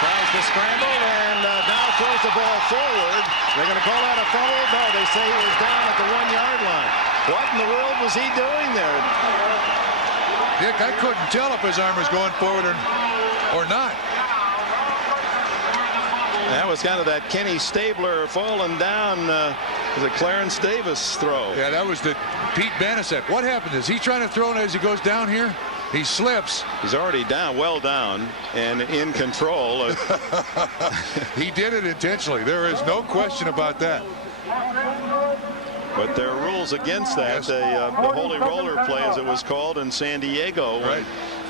tries to scramble and now throws the ball forward. They're going to call out a fumble. No, they say he was down at the 1-yard line. What in the world was he doing there? Dick, I couldn't tell if his arm was going forward or not. That was kind of that Kenny Stabler falling down. Was a Clarence Davis throw. Yeah, that was the Pete Banasek. What happened? Is he trying to throw it as he goes down here? He slips. He's already down, well down, and in control. He did it intentionally. There is no question about that. But there are rules against that. The holy roller play, as it was called in San Diego. Right.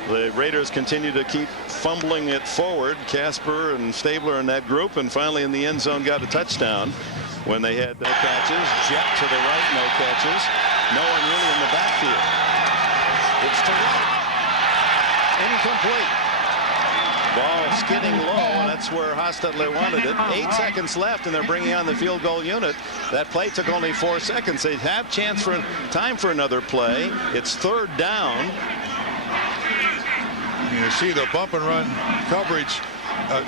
The Raiders continue to keep fumbling it forward. Casper and Stabler in that group, and finally in the end zone got a touchdown when they had no catches. Jet to the right, no catches. No one really in the backfield. It's to right. Incomplete. Ball skidding low, and that's where Hostetler wanted it. 8 seconds left, and they're bringing on the field goal unit. That play took only 4 seconds. They have time for another play. It's 3rd down. You see the bump and run coverage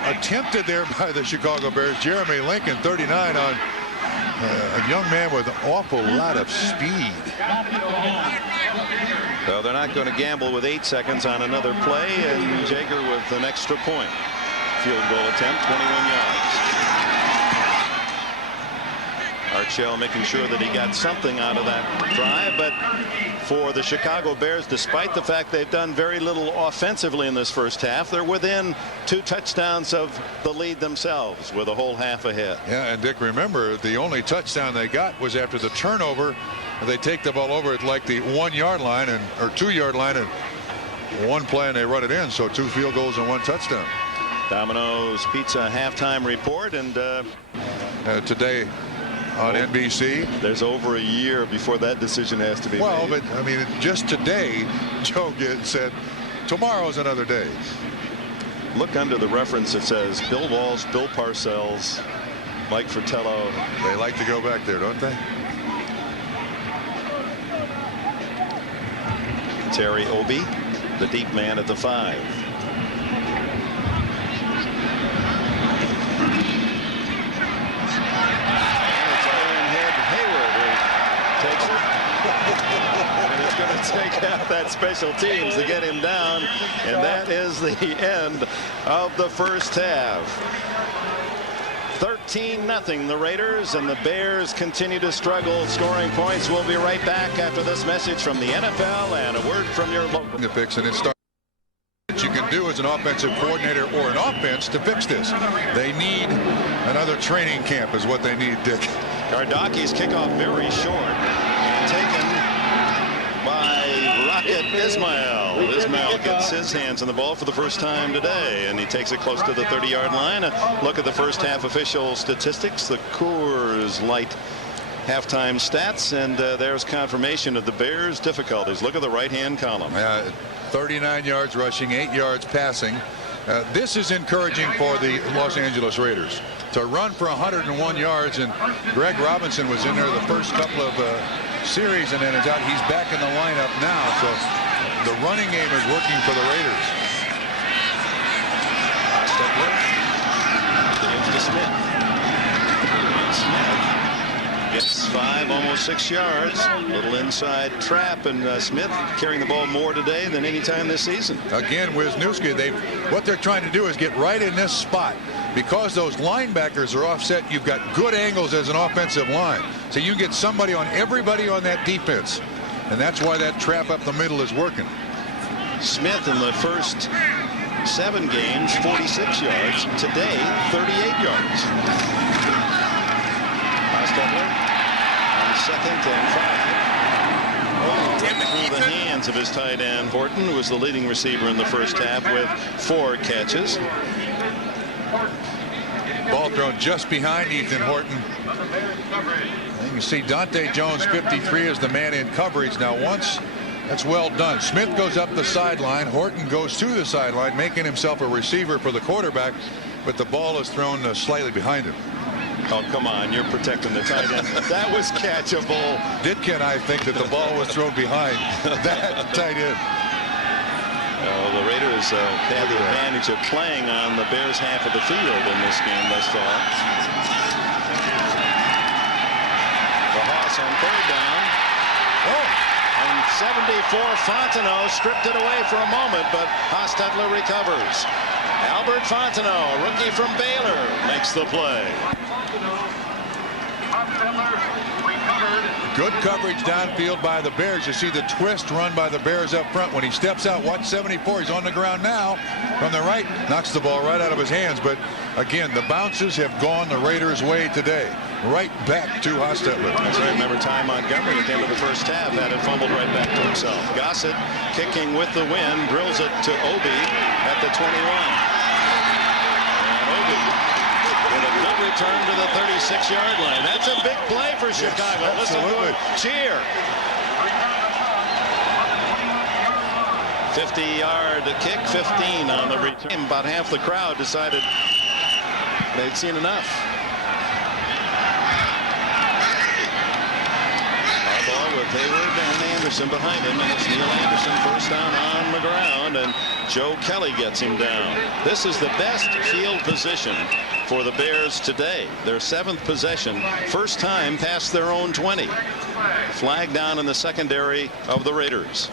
attempted there by the Chicago Bears. Jeremy Lincoln, 39, on a young man with an awful lot of speed. Well, they're not going to gamble with 8 seconds on another play, and Jaeger with an extra point. Field goal attempt, 21 yards. Archell making sure that he got something out of that drive, but for the Chicago Bears, despite the fact they've done very little offensively in this first half, they're within 2 touchdowns of the lead themselves with a whole half ahead. Yeah, and Dick, remember, the only touchdown they got was after the turnover. They take the ball over at like the 1-yard line or 2-yard line, and 1 play and they run it in. So 2 field goals and 1 touchdown. Domino's Pizza halftime report, and today on NBC. There's over a year before that decision has to be made. But I mean, just today, Joe said, tomorrow's another day. Look under the reference. It says Bill Walsh, Bill Parcells, Mike Fratello. They like to go back there, don't they? Terry Obie, the deep man at the 5. Going to take out that special teams to get him down, and that is the end of the first half. 13-0 the Raiders, and the Bears continue to struggle scoring points. We'll be right back after this message from the NFL and a word from your local. The fix, and it starts. What you can do as an offensive coordinator or an offense to fix this. They need another training camp is what they need, Dick. Gardaki's kickoff very short, taken by Rocket Ismail. Ismail gets his hands on the ball for the first time today, and he takes it close to the 30-yard line. A look at the first half official statistics. The Coors Light halftime stats, and there's confirmation of the Bears' difficulties. Look at the right-hand column. 39 yards rushing, 8 yards passing. This is encouraging for the Los Angeles Raiders to run for 101 yards, and Greg Robinson was in there the first couple of series, and then it's out. He's back in the lineup now, so the running game is working for the Raiders. Stetler gives to Smith. Smith gets 5, almost 6 yards. Little inside trap, and Smith carrying the ball more today than any time this season. Again, Wisniewski, what they're trying to do is get right in this spot. Because those linebackers are offset, you've got good angles as an offensive line. So you get somebody on everybody on that defense. And that's why that trap up the middle is working. Smith in the first 7 games, 46 yards. Today, 38 yards. Hostetler on 2nd and 5. Through the hands of his tight end, Horton, who was the leading receiver in the first half with 4 catches. Ball thrown just behind Ethan Horton. And you see Dante Jones, 53, is the man in coverage. Now once that's well done. Smith goes up the sideline. Horton goes to the sideline, making himself a receiver for the quarterback, but the ball is thrown slightly behind him. Oh, come on, you're protecting the tight end. That was catchable. Ditkin, I think that the ball was thrown behind that tight end. The Raiders have the advantage of playing on the Bears' half of the field in this game thus far. The Hoss on 3rd down. And 74, Fontenot stripped it away for a moment, but Hostetler recovers. Albert Fontenot, a rookie from Baylor, makes the play. Good coverage downfield by the Bears. You see the twist run by the Bears up front. When he steps out, watch 74. He's on the ground now from the right. Knocks the ball right out of his hands. But again, the bounces have gone the Raiders' way today. Right back to Hostetler. That's right. Remember Ty Montgomery at the end of the first half had it fumbled right back to himself. Gossett kicking with the wind, drills it to Obi at the 21. And Obi with a good return to the 36-yard line. That's a big play for Chicago. Yes, listen to it. Cheer. 50-yard kick, 15 on the return. About half the crowd decided they'd seen enough. Harbaugh with Hayward and Anderson behind him, and it's Neil Anderson first down on the ground, and Joe Kelly gets him down. This is the best field position for the Bears today. Their 7th possession, first time past their own 20. Flag down in the secondary of the Raiders.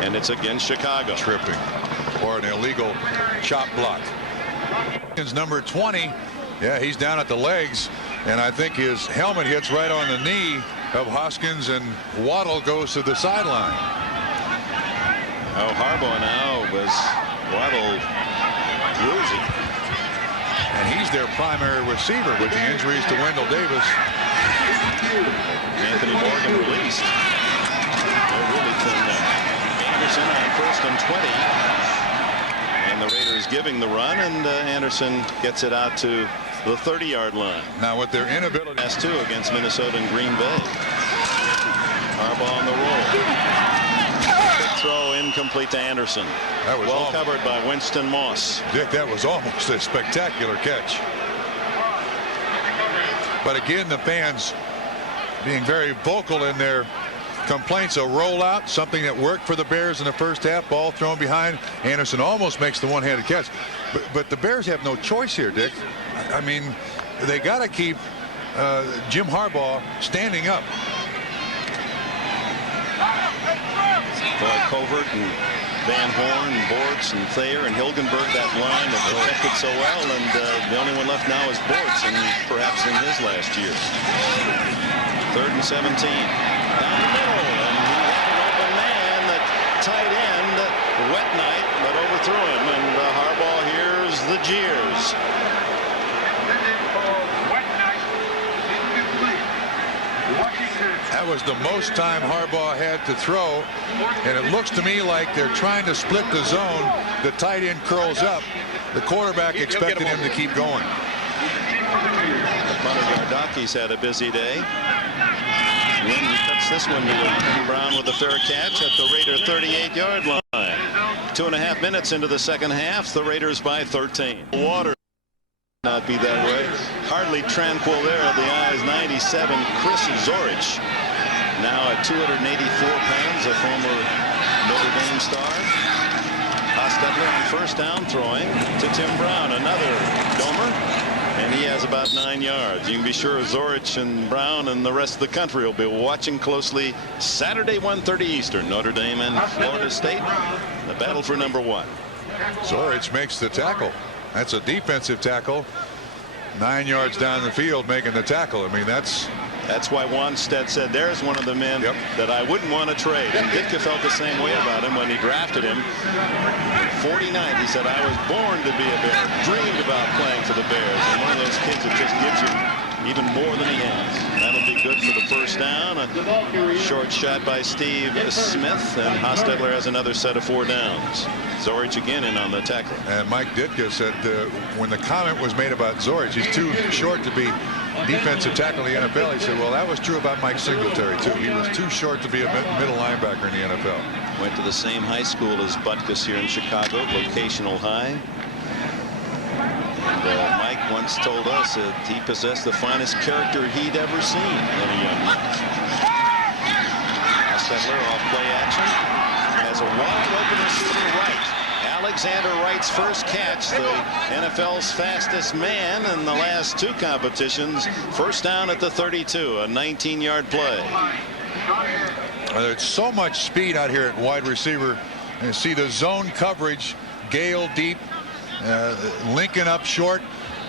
And it's against Chicago. Tripping or an illegal chop block. Number 20. Yeah, he's down at the legs, and I think his helmet hits right on the knee of Hoskins, and Waddle goes to the sideline. Oh, Harbaugh now was Waddle losing. And he's their primary receiver with the injuries to Wendell Davis. Anthony Morgan released. They're really thin now. Anderson on 1st and 20. And the Raiders giving the run, and Anderson gets it out to the 30-yard line. Now with their inability. That's 2 against Minnesota and Green Bay. Harbaugh on the roll. Quick throw incomplete to Anderson. That was well covered by Winston Moss. Dick, that was almost a spectacular catch. But again, the fans being very vocal in their complaints. A rollout, something that worked for the Bears in the first half. Ball thrown behind. Anderson almost makes the one-handed catch. But the Bears have no choice here, Dick. I mean, they got to keep Jim Harbaugh standing up. Boy, Covert and Van Horn, and Bortz and Thayer and Hilgenberg, that line that protected so well, and the only one left now is Bortz, and perhaps in his last year. 3rd and 17. Down the middle, and he had an open man, the tight end, Wet Knight, but overthrew him, and Harbaugh hears the jeers. That was the most time Harbaugh had to throw, and it looks to me like they're trying to split the zone. The tight end curls up. The quarterback expected him to keep going. The punter Yardakis had a busy day. Lynn cuts this one to him. Brown with a fair catch at the Raider 38-yard line. 2.5 minutes into the second half. The Raiders by 13. Water not be that way. Hardly tranquil there at the eyes. 97, Chris Zorich. Now at 284 pounds, a former Notre Dame star. Hostetler on first down, throwing to Tim Brown, another Domer, and he has about 9 yards. You can be sure Zorich and Brown and the rest of the country will be watching closely Saturday, 1:30 Eastern, Notre Dame and Florida State, the battle for number 1. Zorich makes the tackle. That's a defensive tackle. 9 yards down the field, making the tackle. I mean, that's why Wanstead said there's one of the men that I wouldn't want to trade. And Ditka felt the same way about him when he drafted him. 49, he said, I was born to be a Bear, dreamed about playing for the Bears. And one of those kids that just gives you even more than he has. That'll be good for the first down. A short shot by Steve Smith, and Hostetler has another set of 4 downs. Zorich again in on the tackle. And Mike Ditka said when the comment was made about Zorich, he's too short to be defensive tackle in the NFL. He said, well, that was true about Mike Singletary too. He was too short to be a middle linebacker in the NFL. Went to the same high school as Butkus here in Chicago, Vocational High. And Mike once told us that he possessed the finest character he'd ever seen in a young man. Hostetler off play action. Has a wide open receiver right. Alexander Wright's first catch, the NFL's fastest man in the last 2 competitions. First down at the 32, a 19-yard play. There's so much speed out here at wide receiver. You see the zone coverage, Gale deep, Lincoln up short,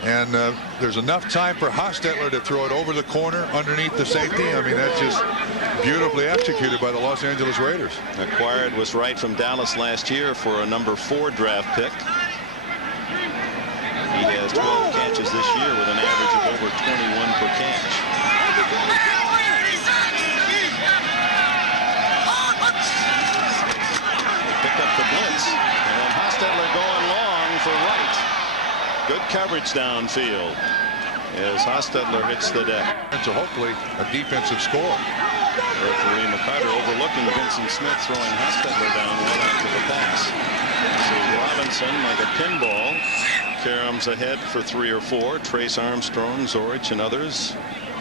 and there's enough time for Hostetler to throw it over the corner underneath the safety. I mean, that's just beautifully executed by the Los Angeles Raiders. Acquired was Wright from Dallas last year for a number 4 draft pick. He has 12 catches this year with an average of over 21 per catch. Pick up the blitz, and then Hostetler going long for Wright. Good coverage downfield as Hostetler hits the deck. And so hopefully a defensive score. Referee McCarter overlooking Vincent Smith, throwing Hostetler down right after the pass. So Robinson, like a pinball, caroms ahead for 3 or 4. Trace Armstrong, Zorich, and others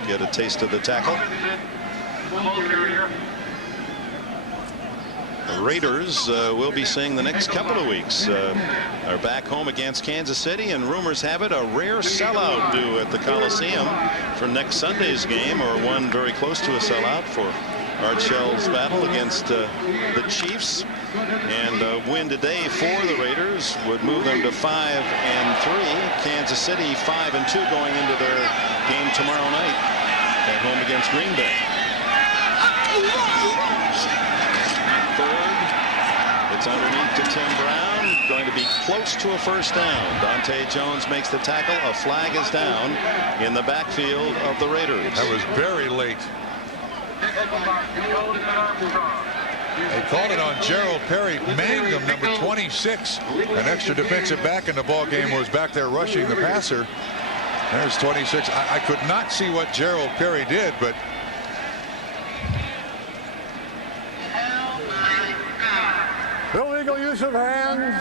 get a taste of the tackle. The Raiders will be seeing the next couple of weeks. Are back home against Kansas City, and rumors have it a rare sellout due at the Coliseum for next Sunday's game, or one very close to a sellout for Art Shell's battle against the Chiefs. And a win today for the Raiders would move them to 5-3. Kansas City 5-2 going into their game tomorrow night at home against Green Bay. It's underneath to Tim Brown, going to be close to a first down. Dante Jones makes the tackle. A flag is down in the backfield of the Raiders. That was very late. They called it on Gerald Perry Mangum, number 26, an extra defensive back in the ball game, was back there rushing the passer. There's 26. I could not see what Gerald Perry did, but Illegal use of hands,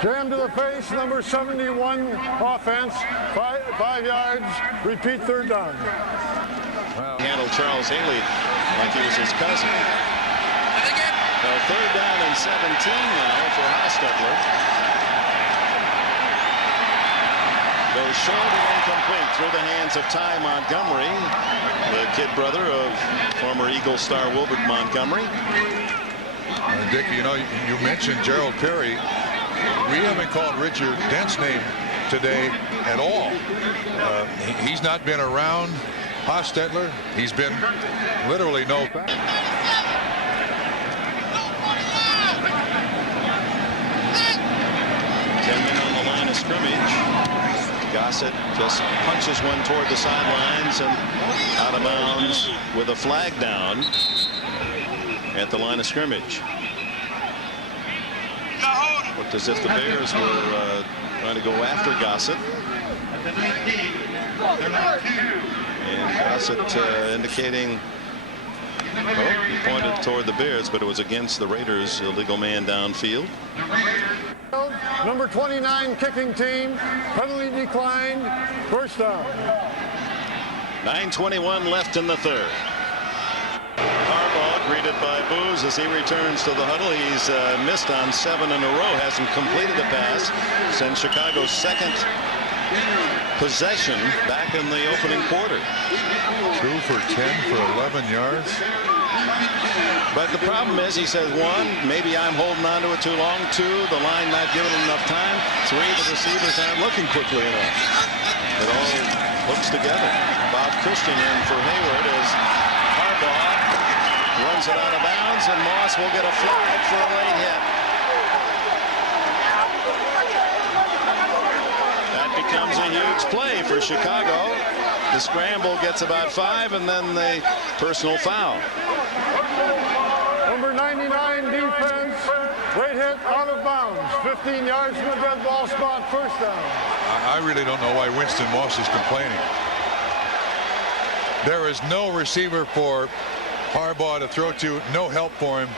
jam to the face, number 71 offense, 5 yards, repeat 3rd down. Handled Charles Haley like he was his cousin. So 3rd down and 17 now for Hostetler. Goes short and incomplete through the hands of Ty Montgomery, the kid brother of former Eagle star Wilbert Montgomery. Dick, you know, you mentioned Gerald Perry. We haven't called Richard Dent's name today at all. He's not been around Hostetler. He's been literally no. 10 men on the line of scrimmage. Gossett just punches one toward the sidelines and out of bounds with a flag down at the line of scrimmage. Looked as if the Bears were trying to go after Gossett. At the 19, they're number 2. And Gossett indicating, oh, he pointed toward the Bears, but it was against the Raiders' illegal man downfield. Number 29 kicking team, penalty declined, first down. 9:21 left in the third. Harbaugh greeted by boos as he returns to the huddle. He's missed on 7 in a row, hasn't completed a pass since Chicago's second possession back in the opening quarter. 2 for 10 for 11 yards. But the problem is, he says, 1, maybe I'm holding on to it too long. 2, the line not giving him enough time. 3, the receivers aren't looking quickly enough. It all hooks together. Bob Christian in for Hayward as Harbaugh runs it out of bounds, and Moss will get a flag for a late hit. That becomes a huge play for Chicago. The scramble gets about 5, and then the personal foul. Number 99 defense, great hit out of bounds, 15 yards from the dead ball spot, first down. I really don't know why Winston Moss is complaining. There is no receiver for Harbaugh to throw to, no help for him.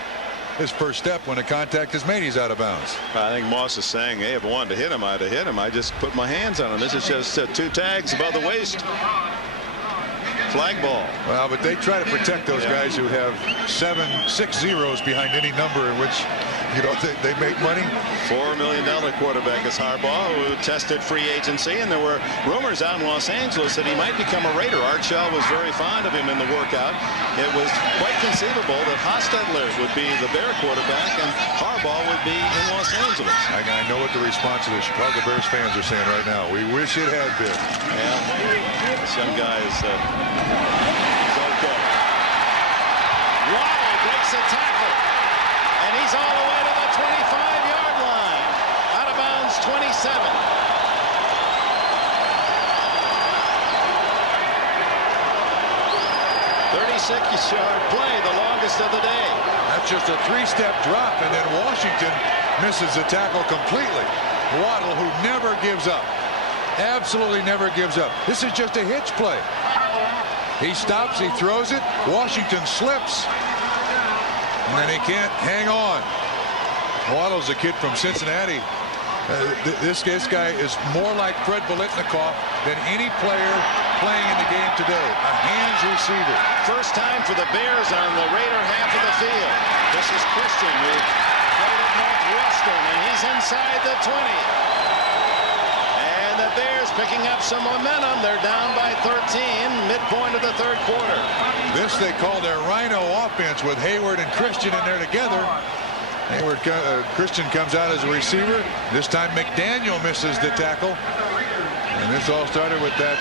His first step when a contact is made, he's out of bounds. I think Moss is saying, hey, if I wanted to hit him, I'd have hit him. I just put my hands on him. This is just 2 tags above the waist. Flag ball. Well, but they try to protect those guys who have 6 zeros behind any number in which, you know, they make money. $4 million quarterback is Harbaugh, who tested free agency, and there were rumors out in Los Angeles that he might become a Raider. Art Shell was very fond of him in the workout. It was quite conceivable that Hostetler would be the Bear quarterback and Harbaugh would be in Los Angeles. I know what the response of the Chicago Bears fans are saying right now. We wish it had been. Yeah, some guys. Okay. Waddle breaks a tackle, and he's all the way to the 25-yard line. Out of bounds, 27. 36-yard play, the longest of the day. That's just a 3-step drop, and then Washington misses the tackle completely. Waddle, who never gives up. Absolutely never gives up. This is just a hitch play. He stops, he throws it. Washington slips, and then he can't hang on. Waddle's a kid from Cincinnati. This guy is more like Fred Biletnikoff than any player playing in the game today. A hands receiver. First time for the Bears on the Raider half of the field. This is Christian, who played at Northwestern, and he's inside the 20. And the Bears picking up some momentum. They're down by 13, midpoint of the third quarter. This they call their Rhino offense with Hayward and Christian in there together. Christian comes out as a receiver. This time McDaniel misses the tackle. And this all started with that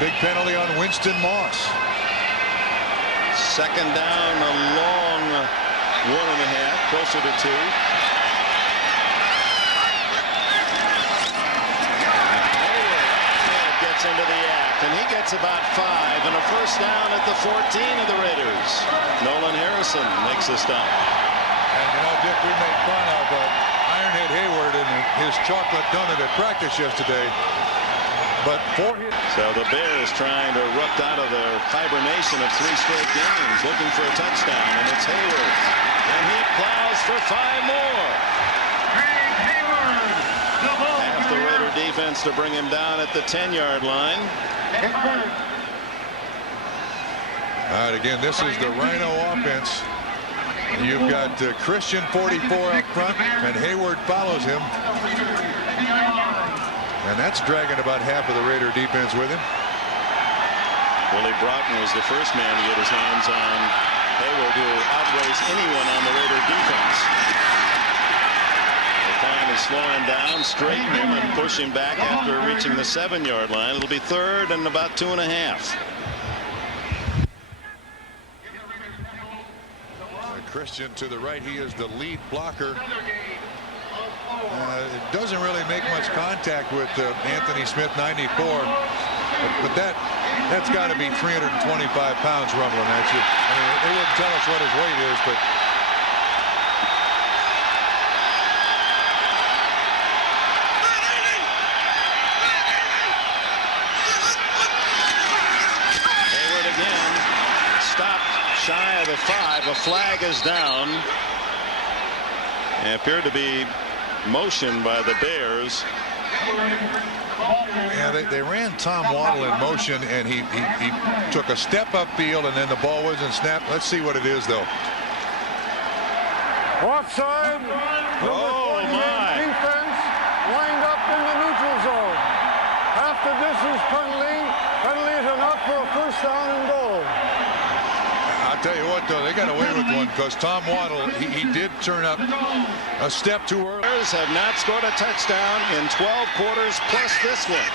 big penalty on Winston Moss. Second down, a long 1.5, closer to 2. Hayward gets into the act, and he gets about 5, and a first down at the 14 of the Raiders. Nolan Harrison makes a stop. And you know, Dick, we made fun of Ironhead Hayward and his chocolate donut at practice yesterday. But so the Bears trying to erupt out of their hibernation of 3 straight games, looking for a touchdown, and it's Hayward. And he plows for 5 more. Half the Raider defense to bring him down at the 10-yard line. All right, again, this is the Rhino offense. You've got Christian 44 up front, and Hayward follows him. And that's dragging about half of the Raider defense with him. Willie Broughton was the first man to get his hands on Hayward, who outrace anyone on the Raider defense. They finally slow him down, straighten him, and push him back after reaching the 7-yard line. It'll be 3rd and about 2.5. Christian to the right. He is the lead blocker. It doesn't really make much contact with Anthony Smith, 94. But that's got to be 325 pounds rumbling at you. I mean, they wouldn't tell us what his weight is, but Hayward again stopped shy of the 5. A flag is down. It appeared to be motion by the Bears. yeah, they ran Tom Waddle in motion, and he took a step upfield, and then the ball wasn't snapped. Let's see what it is, though. Offside. Oh, my. Defense lined up in the neutral zone. Half the distance penalty. Penalty is enough for a first down and goal. I'll tell you what, though, they got away with one because Tom Waddle, he did turn up a step too early. Bears have not scored a touchdown in 12 quarters plus this one.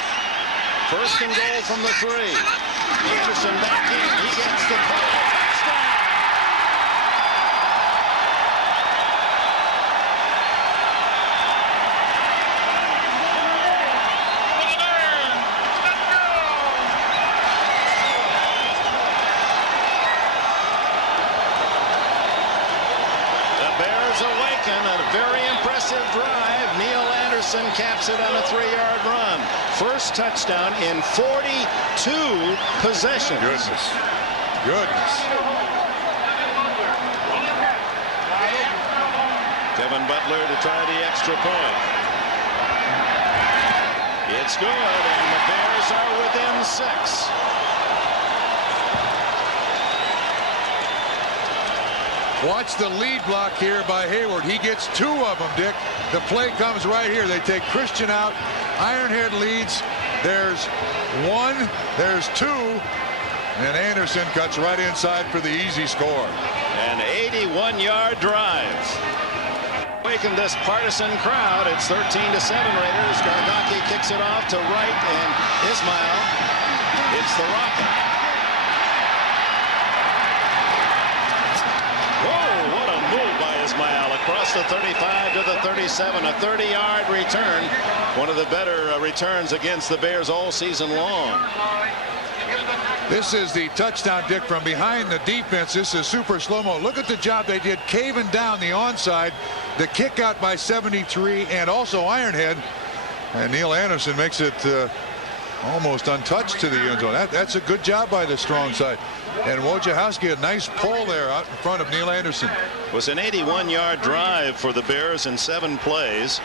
First and goal from the 3. Anderson back in. He gets the ball. Touchdown. Awaken a very impressive drive. Neil Anderson caps it on a 3-yard run. First touchdown in 42 possessions. Goodness. Kevin Butler to try the extra point. It's good, and the Bears are within 6. Watch the lead block here by Hayward. He gets 2 of them, Dick. The play comes right here. They take Christian out. Ironhead leads. There's 1. There's 2. And Anderson cuts right inside for the easy score. An 81-yard drive. Awaken this partisan crowd. It's 13-7 Raiders. Gargaki kicks it off to Wright and Ismail. It's the Rocket. Whoa, what a move by Ismail across the 35 to the 37. A 30-yard return. One of the better returns against the Bears all season long. This is the touchdown, Dick, from behind the defense. This is super slow-mo. Look at the job they did caving down the onside. The kick out by 73 and also Ironhead. And Neil Anderson makes it almost untouched to the end zone. That's a good job by the strong side. And Wojciechowski, a nice pull there out in front of Neil Anderson. It was an 81-yard drive for the Bears in 7 plays.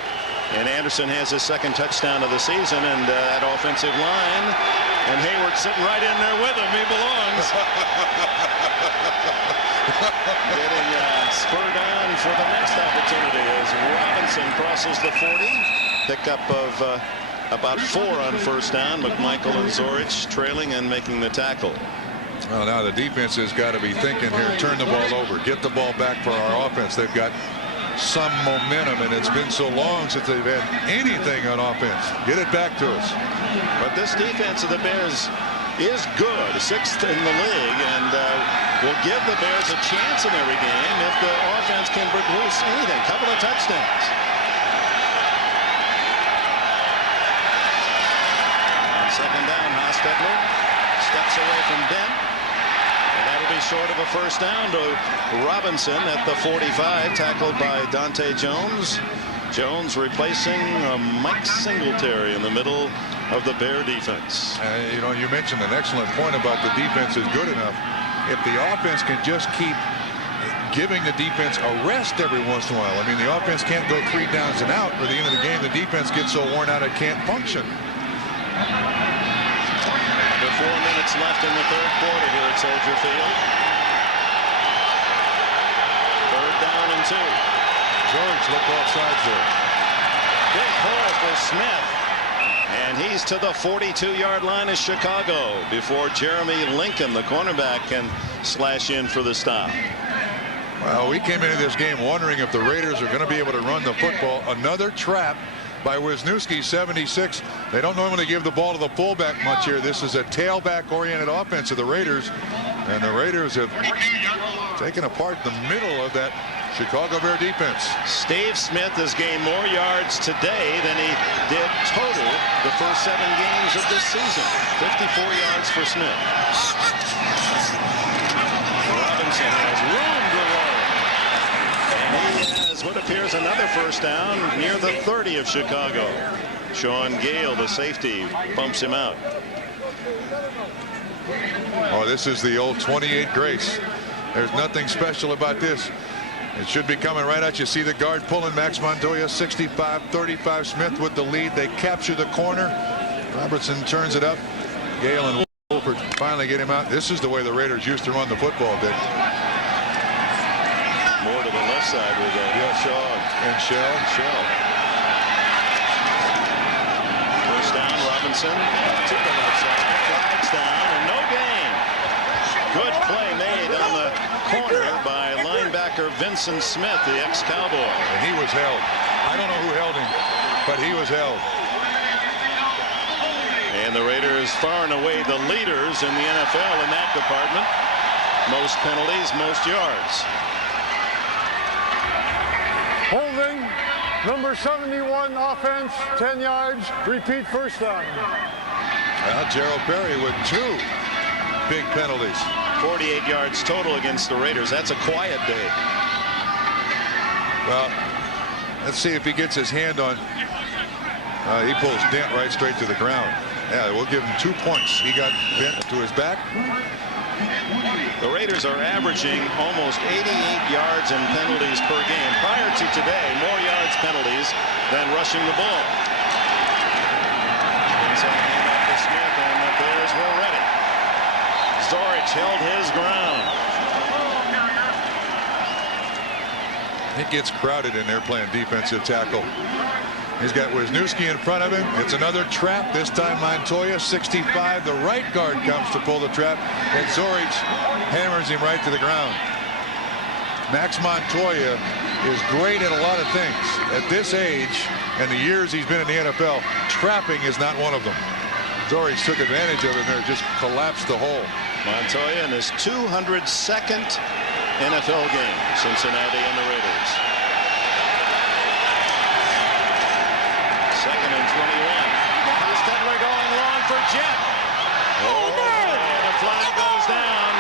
And Anderson has his 2nd touchdown of the season, and that offensive line. And Hayward sitting right in there with him. He belongs. Getting spurred on for the next opportunity as Robinson crosses the 40. Pickup of about 4 on first down. McMichael and Zorich trailing and making the tackle. Well, now the defense has got to be thinking here, turn the ball over, get the ball back for our offense. They've got some momentum, and it's been so long since they've had anything on offense. Get it back to us. But this defense of the Bears is good, 6th in the league, and will give the Bears a chance in every game if the offense can produce anything. Couple of touchdowns. On 2nd down, Hostetler steps away from Dent. And that'll be short of a first down to Robinson at the 45, tackled by Dante Jones. Jones replacing Mike Singletary in the middle of the Bear defense. You know, you mentioned an excellent point about the defense is good enough. If the offense can just keep giving the defense a rest every once in a while. I mean, the offense can't go 3 downs and out. By the end of the game, the defense gets so worn out it can't function. Under 4 minutes left in the 3rd quarter here at Soldier Field. 3rd down and 2. George looked off sides there. Big hole for Smith. And he's to the 42-yard line of Chicago before Jeremy Lincoln, the cornerback, can slash in for the stop. Well, we came into this game wondering if the Raiders are going to be able to run the football. Another trap by Wisniewski, 76. They don't normally give the ball to the fullback much here. This is a tailback-oriented offense of the Raiders, and the Raiders have taken apart the middle of that Chicago Bear defense. Steve Smith has gained more yards today than he did total the first 7 games of this season. 54 yards for Smith. Robinson has room to roll. And he has what appears another first down near the 30 of Chicago. Sean Gale, the safety, bumps him out. Oh, this is the old 28 grace. There's nothing special about this. It should be coming right at you. See the guard pulling. Max Montoya, 65-35. Smith with the lead. They capture the corner. Robertson turns it up. Gale and Wolford finally get him out. This is the way the Raiders used to run the football, Dick. More to the left side with Shaw and Shell. First down, Robinson to the left side. Flags down and no gain. Good play made on the corner by linebacker Vincent Smith, the ex-Cowboy. And he was held. I don't know who held him, but he was held. And the Raiders far and away the leaders in the NFL in that department. Most penalties, most yards. Holding, number 71 offense, 10 yards, repeat first down. Well, Gerald Perry with 2 big penalties. 48 yards total against the Raiders. That's a quiet day. Well, let's see if he gets his hand on. He pulls Dent right straight to the ground. Yeah, we'll give him 2 points. He got bent to his back. The Raiders are averaging almost 88 yards in penalties per game. Prior to today, more yards penalties than rushing the ball. Inside handoff to Smith, and the Bears were ready. Zorich held his ground. It gets crowded in there playing defensive tackle. He's got Wisniewski in front of him. It's another trap. This time Montoya, 65. The right guard comes to pull the trap, and Zorich hammers him right to the ground. Max Montoya is great at a lot of things. At this age and the years he's been in the NFL, trapping is not one of them. Zorich took advantage of it there, just collapsed the hole. Montoya in his 202nd NFL game. Cincinnati and the Raiders. 2nd and 21. Hostetler going long for Jet. And a flag goes down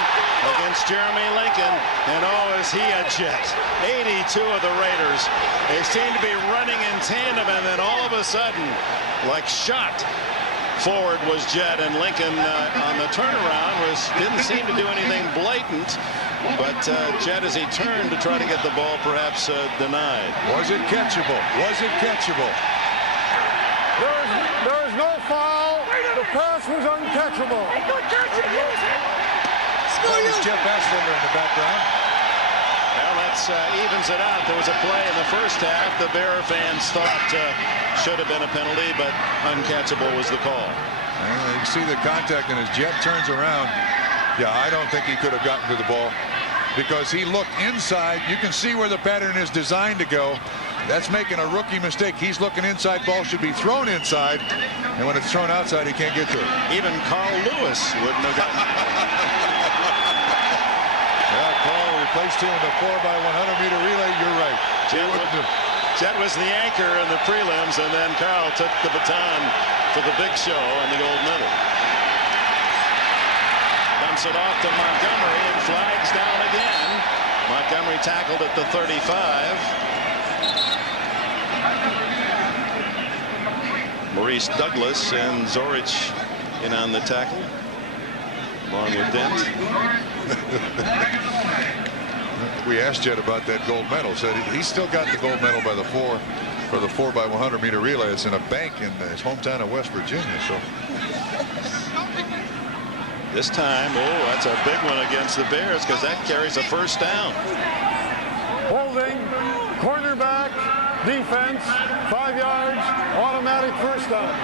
against Jeremy Lincoln. And oh, is he a Jet. 82 of the Raiders. They seem to be running in tandem, and then all of a sudden, like shot forward was Jet, and Lincoln on the turnaround didn't seem to do anything blatant, but Jet, as he turned to try to get the ball, perhaps denied. Was it catchable? Was it catchable? There is no foul. The pass was uncatchable. That was Jeff Asselder in the background. Well, that evens it out. There was a play in the first half the Bear fans thought should have been a penalty, but uncatchable was the call. And you see the contact, and as Jet turns around, yeah, I don't think he could have gotten to the ball because he looked inside. You can see where the pattern is designed to go. That's making a rookie mistake. He's looking inside. Ball should be thrown inside, and when it's thrown outside, he can't get to it. Even Carl Lewis wouldn't have gotten it. Yeah, Carl replaced him in the 4x100 meter relay. You're right. Jet was the anchor in the prelims, and then Carl took the baton for the big show in the gold medal. Dumps it off to Montgomery, and flags down again. Montgomery tackled at the 35. Maurice Douglas and Zorich in on the tackle, along with Dent. We asked Jet about that gold medal. Said he's still got the gold medal by the 4x100 meter relay. It's in a bank in his hometown of West Virginia. So this time, oh, that's a big one against the Bears because that carries a first down. Holding, cornerback, defense, 5 yards, automatic first down.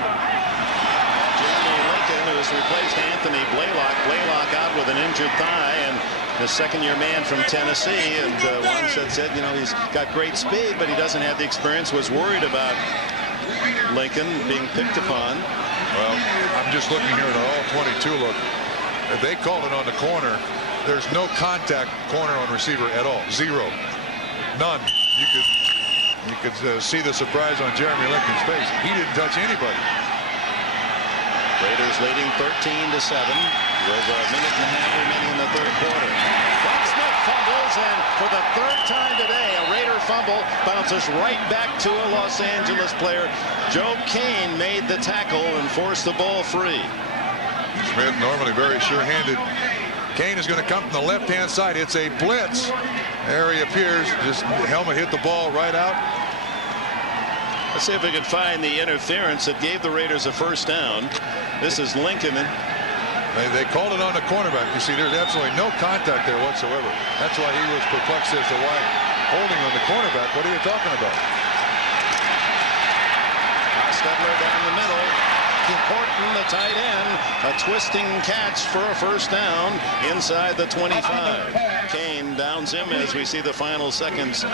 Hughes replaced Anthony Blaylock. Blaylock out with an injured thigh, and the second-year man from Tennessee. And Wannstedt said, you know, he's got great speed, but he doesn't have the experience. Was worried about Lincoln being picked upon. Well, I'm just looking here at all 22 look. If they called it on the corner, there's no contact corner on receiver at all. Zero. None. You could see the surprise on Jeremy Lincoln's face. He didn't touch anybody. Raiders leading 13-7 with a minute and a half remaining in the third quarter. Rob Smith fumbles, and for the third time today, a Raider fumble bounces right back to a Los Angeles player. Joe Kane made the tackle and forced the ball free. Smith normally very sure-handed. Kane is going to come from the left-hand side. It's a blitz. There he appears. Just helmet hit the ball right out. Let's see if we can find the interference that gave the Raiders a first down. This is Lincoln. They called it on the cornerback. You see, there's absolutely no contact there whatsoever. That's why he was perplexed as to why holding on the cornerback. What are you talking about? Hostetler down the middle. Horton, the tight end, a twisting catch for a first down inside the 25. Kane downs him as we see the final seconds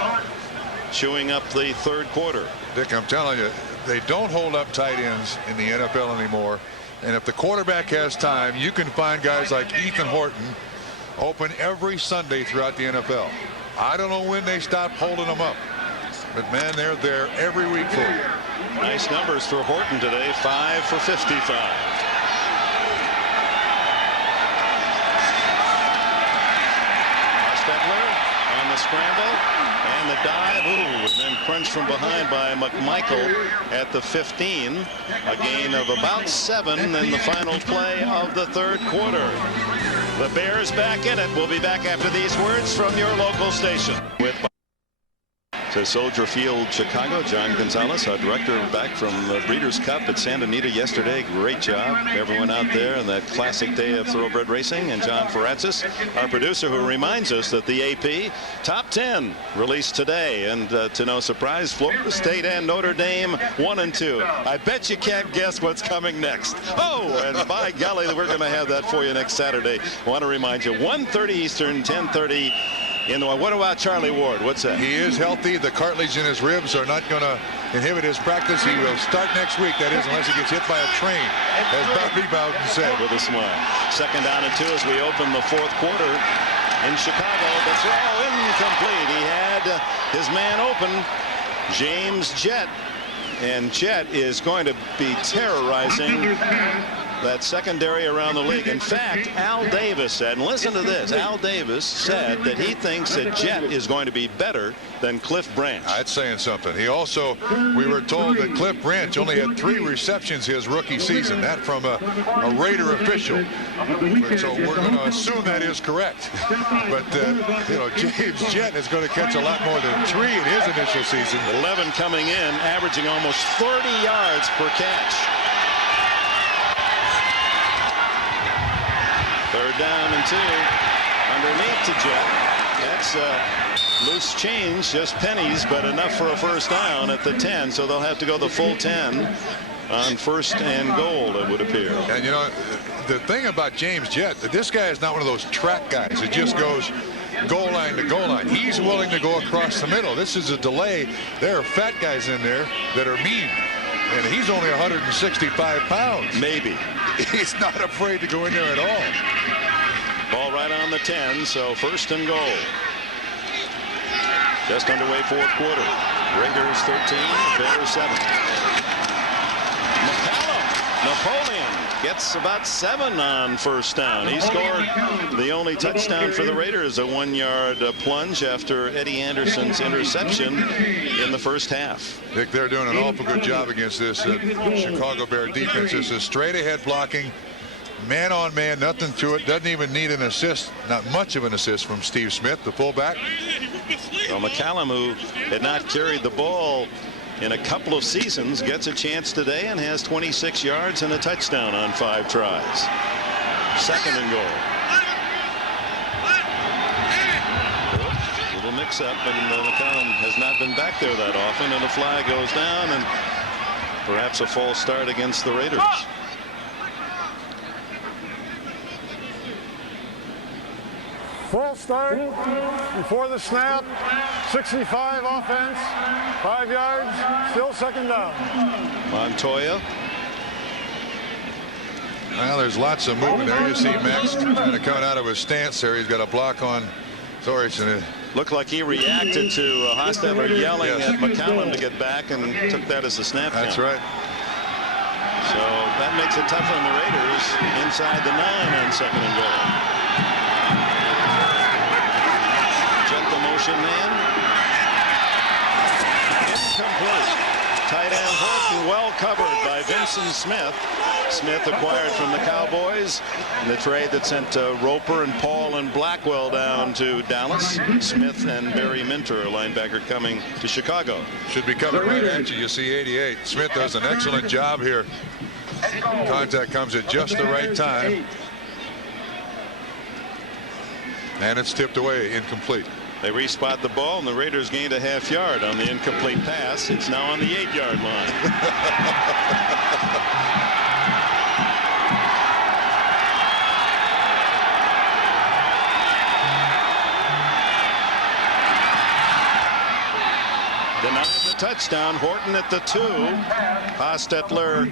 chewing up the third quarter. Dick, I'm telling you, they don't hold up tight ends in the NFL anymore. And if the quarterback has time, you can find guys like Ethan Horton open every Sunday throughout the NFL. I don't know when they stop holding them up, but man, they're there every week for you. Nice numbers for Horton today, 5 for 55. Hostetler on the scramble and the dive. Ooh, and then crunched from behind by McMichael at the 15. A gain of about 7 in the final play of the third quarter. The Bears back in it. We'll be back after these words from your local station. With to Soldier Field, Chicago. John Gonzalez, our director, back from the Breeders' Cup at Santa Anita yesterday. Great job, everyone out there on that classic day of thoroughbred racing. And John Faratzis, our producer, who reminds us that the AP Top 10 released today. And to no surprise, Florida State and Notre Dame 1 and 2. I bet you can't guess what's coming next. Oh, and by golly, we're going to have that for you next Saturday. I want to remind you, 1:30 Eastern, 10:30. What about Charlie Ward? What's that? He is healthy. The cartilage in his ribs are not going to inhibit his practice. He will start next week, that is, unless he gets hit by a train, as Bobby Bowden said. With a smile. Second down and 2 as we open the fourth quarter in Chicago. The throw incomplete. He had his man open, James Jett. And Jett is going to be terrorizing that secondary around the league. In fact, Al Davis said, and listen to this, Al Davis said that he thinks that Jett is going to be better than Cliff Branch. That's saying something. He also, we were told that Cliff Branch only had 3 receptions his rookie season. That from a Raider official. So we're going to assume that is correct. But, you know, James Jett is going to catch a lot more than 3 in his initial season. 11 coming in, averaging almost 30 yards per catch. Third down and 2 underneath to Jett. That's loose change, just pennies, but enough for a first down at the 10. So they'll have to go the full 10 on first and goal, it would appear. And, you know, the thing about James Jett, this guy is not one of those track guys that just goes goal line to goal line. He's willing to go across the middle. This is a delay. There are fat guys in there that are mean. And he's only 165 pounds. Maybe. He's not afraid to go in there at all. Ball right on the 10, so first and goal. Just underway fourth quarter. Raiders 13, Bears 7. Napoleon gets about 7 on first down. He scored the only touchdown for the Raiders, a 1-yard plunge after Eddie Anderson's interception in the first half. Dick, they're doing an awful good job against this Chicago Bear defense. This is straight ahead blocking, man on man, nothing to it. Doesn't even need an assist, not much of an assist from Steve Smith, the fullback. Well, McCallum, who had not carried the ball in a couple of seasons, gets a chance today and has 26 yards and a touchdown on 5 tries. Second and goal. Little mix up, and McCallum has not been back there that often, and the flag goes down, and perhaps a false start against the Raiders. Full start before the snap. 65 offense. 5 yards. Still second down. Montoya. Well, there's lots of movement there. You see Max kind of coming out of his stance there. He's got a block on Sorensen. Looked like he reacted to Hostetler yelling Yes. at McCollum to get back and took that as a snap count. That's right. So that makes it tough on the Raiders inside the 9 on second and goal. Jet the motion man. Incomplete. Tight end Horton well covered by Vincent Smith. Smith acquired from the Cowboys in the trade that sent Roper and Paul and Blackwell down to Dallas. Smith and Barry Minter, a linebacker, coming to Chicago. Should be coming right at you. You see 88. Smith does an excellent job here. Contact comes at just the right time. And it's tipped away, incomplete. They respot the ball, and the Raiders gained a half yard on the incomplete pass. It's now on the 8-yard line. Denied the touchdown. Horton at the 2. Hostetler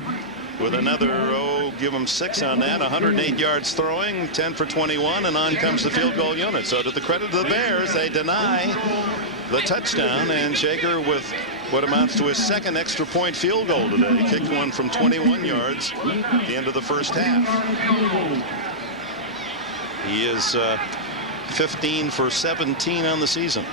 with another, give him 6 on that. 108 yards throwing, 10 for 21, and on comes the field goal unit. So to the credit of the Bears, they deny the touchdown, and Shaker with what amounts to his second extra point field goal today. He kicked one from 21 yards at the end of the first half. He is 15 for 17 on the season.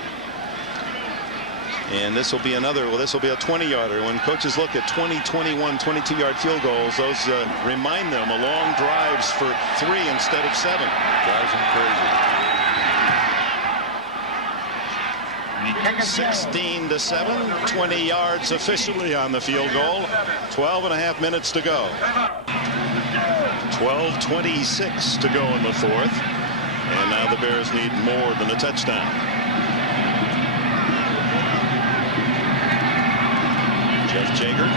And this will be another, well, this will be a 20-yarder. When coaches look at 20, 21, 22-yard field goals, those remind them of long drives for 3 instead of 7. Drives them crazy. 16-7, 20 yards officially on the field goal. 12 and a half minutes to go. 12:26 to go in the 4th. And now the Bears need more than a touchdown. Jeff Jager.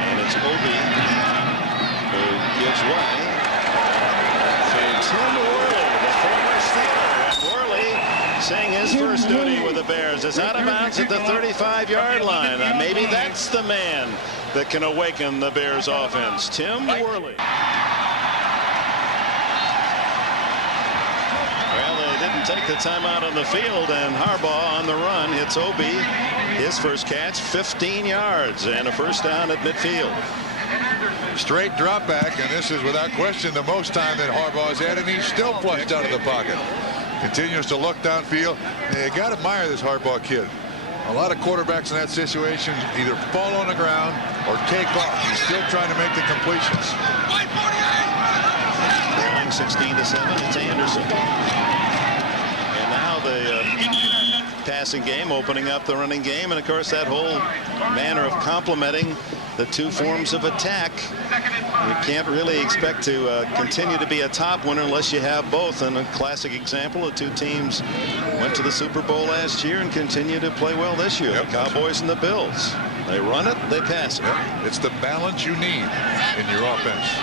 And it's Obi who gives way to Tim Worley, the former Steeler. And Worley, seeing his first duty with the Bears, is out of bounds at the 35-yard line. Maybe that's the man that can awaken the Bears offense. Tim Worley. Take the timeout on the field, and Harbaugh on the run hits Obi, his first catch, 15 yards and a first down at midfield. Straight drop back, and this is without question the most time that Harbaugh has had, and he's still flushed out of the pocket. Continues to look downfield. You got to admire this Harbaugh kid. A lot of quarterbacks in that situation either fall on the ground or take off. He's still trying to make the completions. 16-7, it's Anderson. The passing game opening up the running game, and of course that whole manner of complementing the two forms of attack. You can't really expect to continue to be a top winner unless you have both, and a classic example of two teams went to the Super Bowl last year and continue to play well this year. The Cowboys and the Bills. They run it, they pass it. It's the balance you need in your offense.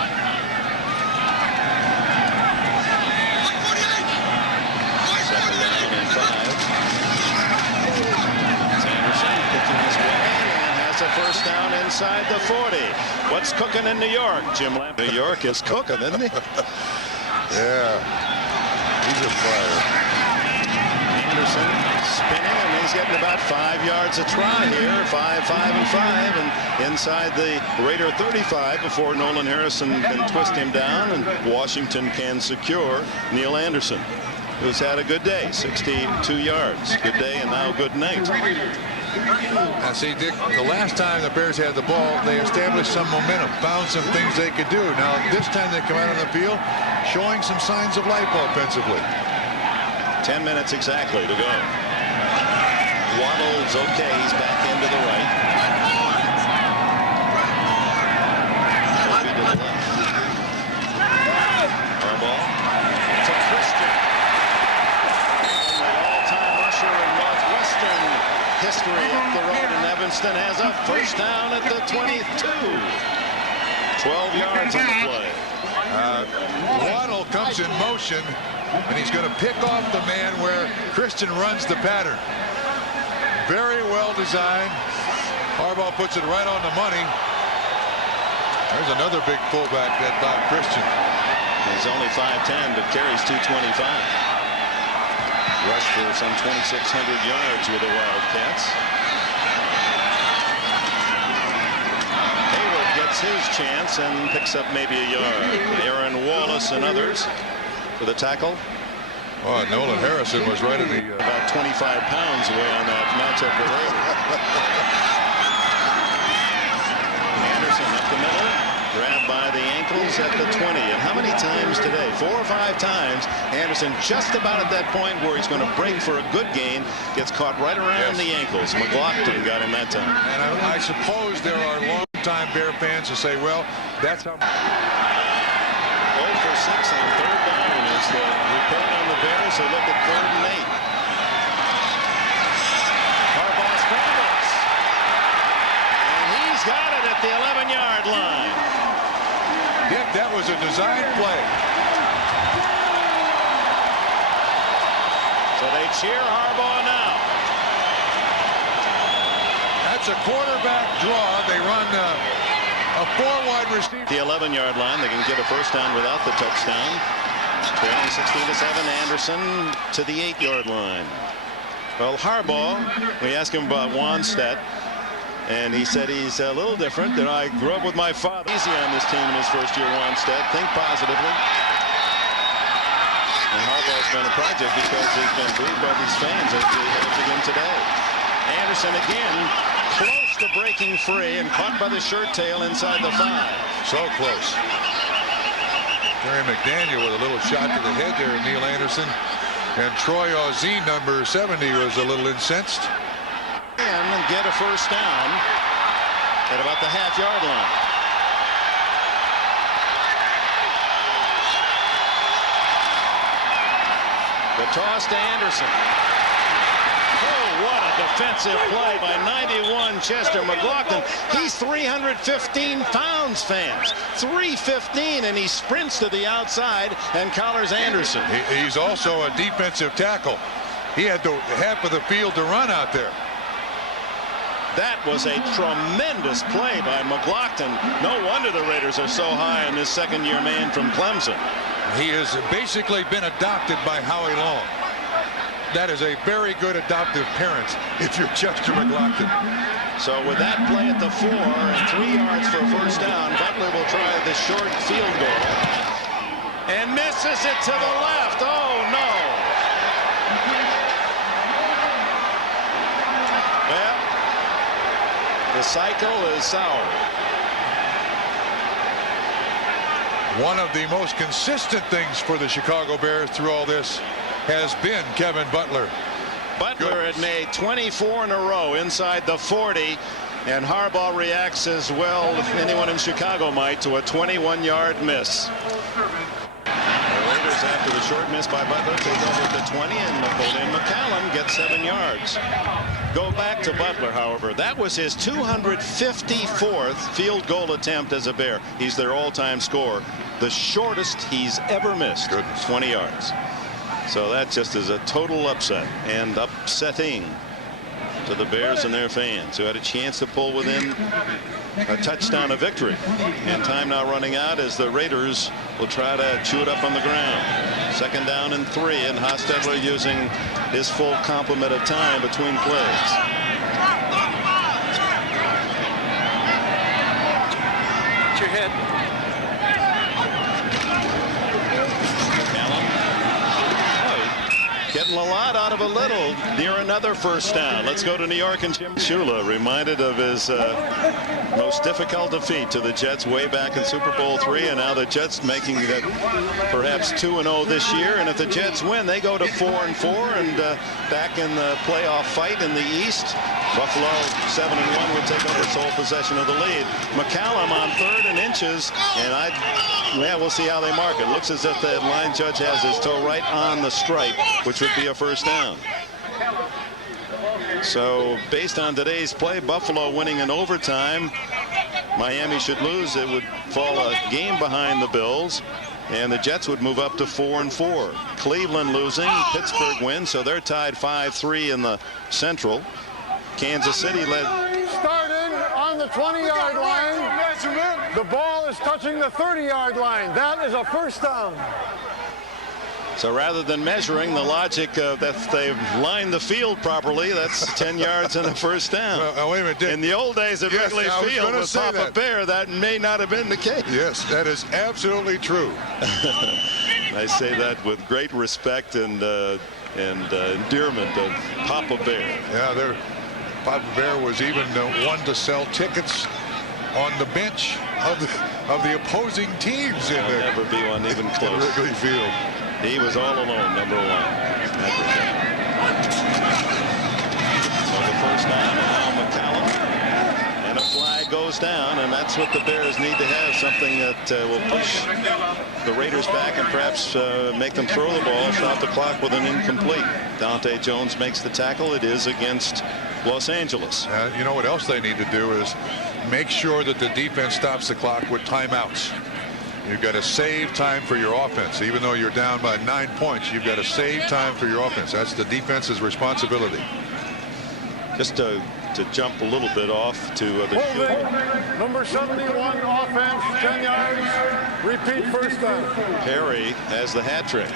First down inside the 40. What's cooking in New York? Jim Lamb. New York is cooking, isn't he? Yeah. He's a fire. Anderson spinning, and he's getting about 5 yards a try here. 5, 5, and 5, and inside the Raider 35 before Nolan Harrison can twist him down, and Washington can secure Neil Anderson, who's had a good day. 62 yards. Good day and now good night. Now see, Dick, the last time the Bears had the ball, they established some momentum, found some things they could do. Now this time they come out on the field showing some signs of life offensively. 10 minutes exactly to go. Waddle's okay. He's back into the right. Obi to the left. Harbaugh to Christian. The all-time rusher in Northwestern history up the road in Evanston has a first down at the 22. 12 yards on the play. Waddle comes in motion, and he's going to pick off the man where Christian runs the pattern. Very well designed. Harbaugh puts it right on the money. There's another big fullback, that Bob Christian. He's only 5'10", but carries 225. Rushed for some 2,600 yards with the Wildcats. Hayward gets his chance and picks up maybe a yard. Aaron Wallace and others for the tackle. Oh, Nolan Harrison was right in the... About 25 pounds away on that matchup with Hayward. Anderson up the middle, grabbed by the ankles at the 20. And how many times today? 4 or 5 times. Anderson just about at that point where he's going to break for a good gain, gets caught right around the ankles. McLaughlin got him that time. And I suppose there are long-time Bear fans who say, well, that's how... 0 for 6 on third down is the report on the Bears. So look at 3rd and 8. Harbaugh scrambles. And he's got it at the 11-yard line. Dick, that was a design play. So they cheer Harbaugh now. That's a quarterback draw. They run a 4-wide receiver. The 11-yard line. They can get a first down without the touchdown. Trailing 16-7. Anderson to the 8-yard line. Well, Harbaugh, we asked him about Wannstedt, and he said he's a little different. That I grew up with my father. Easy on this team in his first year, Wannstedt. Think positively. And Harbaugh's been a project because he's been booed by these fans as we heard again today. Anderson again close to breaking free and caught by the shirt tail inside the 5. So close. Terry McDaniel with a little shot to the head there, Neil Anderson. And Troy Auzee, number 70, was a little incensed. And get a first down at about the half-yard line. The toss to Anderson. Oh, what a defensive play by 91 Chester McLaughlin. He's 315 pounds, fans. 315, and he sprints to the outside and collars Anderson. He's also a defensive tackle. He had half of the field to run out there. That was a tremendous play by McLaughlin. No wonder the Raiders are so high on this second-year man from Clemson. He has basically been adopted by Howie Long. That is a very good adoptive parent if you're Chester McLaughlin. So with that play at the 4 and 3 yards for a first down, Butler will try the short field goal and misses it to the left. Oh no. Well, the cycle is sour. One of the most consistent things for the Chicago Bears through all this has been Kevin Butler. Butler had made 24 in a row inside the 40, and Harbaugh reacts as well as anyone in Chicago might to a 21-yard miss. The Raiders, after the short miss by Butler, take over at the 20, and Napoleon McCallum gets 7 yards. Go back to Butler, however. That was his 254th field goal attempt as a Bear. He's their all-time scorer. The shortest he's ever missed. Goodness. 20 yards. So that just is a total upset and upsetting to the Bears and their fans, who had a chance to pull within a touchdown of victory. And time now running out as the Raiders will try to chew it up on the ground. 2nd down and 3, and Hostetler using his full complement of time between plays. Get your head. Getting a lot out of a little near another first down. Let's go to New York, and Jim Shula reminded of his most difficult defeat to the Jets way back in Super Bowl III, and now the Jets making that perhaps 2-0 this year. And if the Jets win, they go to 4-4 and back in the playoff fight in the East. Buffalo 7-1 would take over sole possession of the lead. McCallum on 3rd and inches, and we'll see how they mark it. Looks as if the line judge has his toe right on the stripe, which would be a first down. So based on today's play, Buffalo winning in overtime, Miami should lose, it would fall a game behind the Bills, and the Jets would move up to 4-4. Cleveland losing, Pittsburgh wins, so they're tied 5-3 in the Central. Kansas City led. Starting on the 20-yard line. The ball is touching the 30-yard line. That is a first down. So rather than measuring, the logic that they've lined the field properly, that's 10 yards and a first down. Well, wait a minute, Dick. In the old days at Wrigley Field with Papa Bear, that may not have been the case. Yes, that is absolutely true. I say that with great respect and endearment of Papa Bear. Yeah, Papa Bear was even one to sell tickets on the bench of the opposing teams in There'll never be one even close. Wrigley Field. He was all alone, number one. So the first down, and now McCallum, and a flag goes down, and that's what the Bears need to have, something that will push the Raiders back and perhaps make them throw the ball, stop the clock with an incomplete. Dante Jones makes the tackle. It is against Los Angeles. You know what else they need to do is make sure that the defense stops the clock with timeouts. You've got to save time for your offense. Even though you're down by 9 points, you've got to save time for your offense. That's the defense's responsibility. Just to jump a little bit off to the Holding, number 71 offense, 10 yards. Repeat first down. Perry has the hat trick.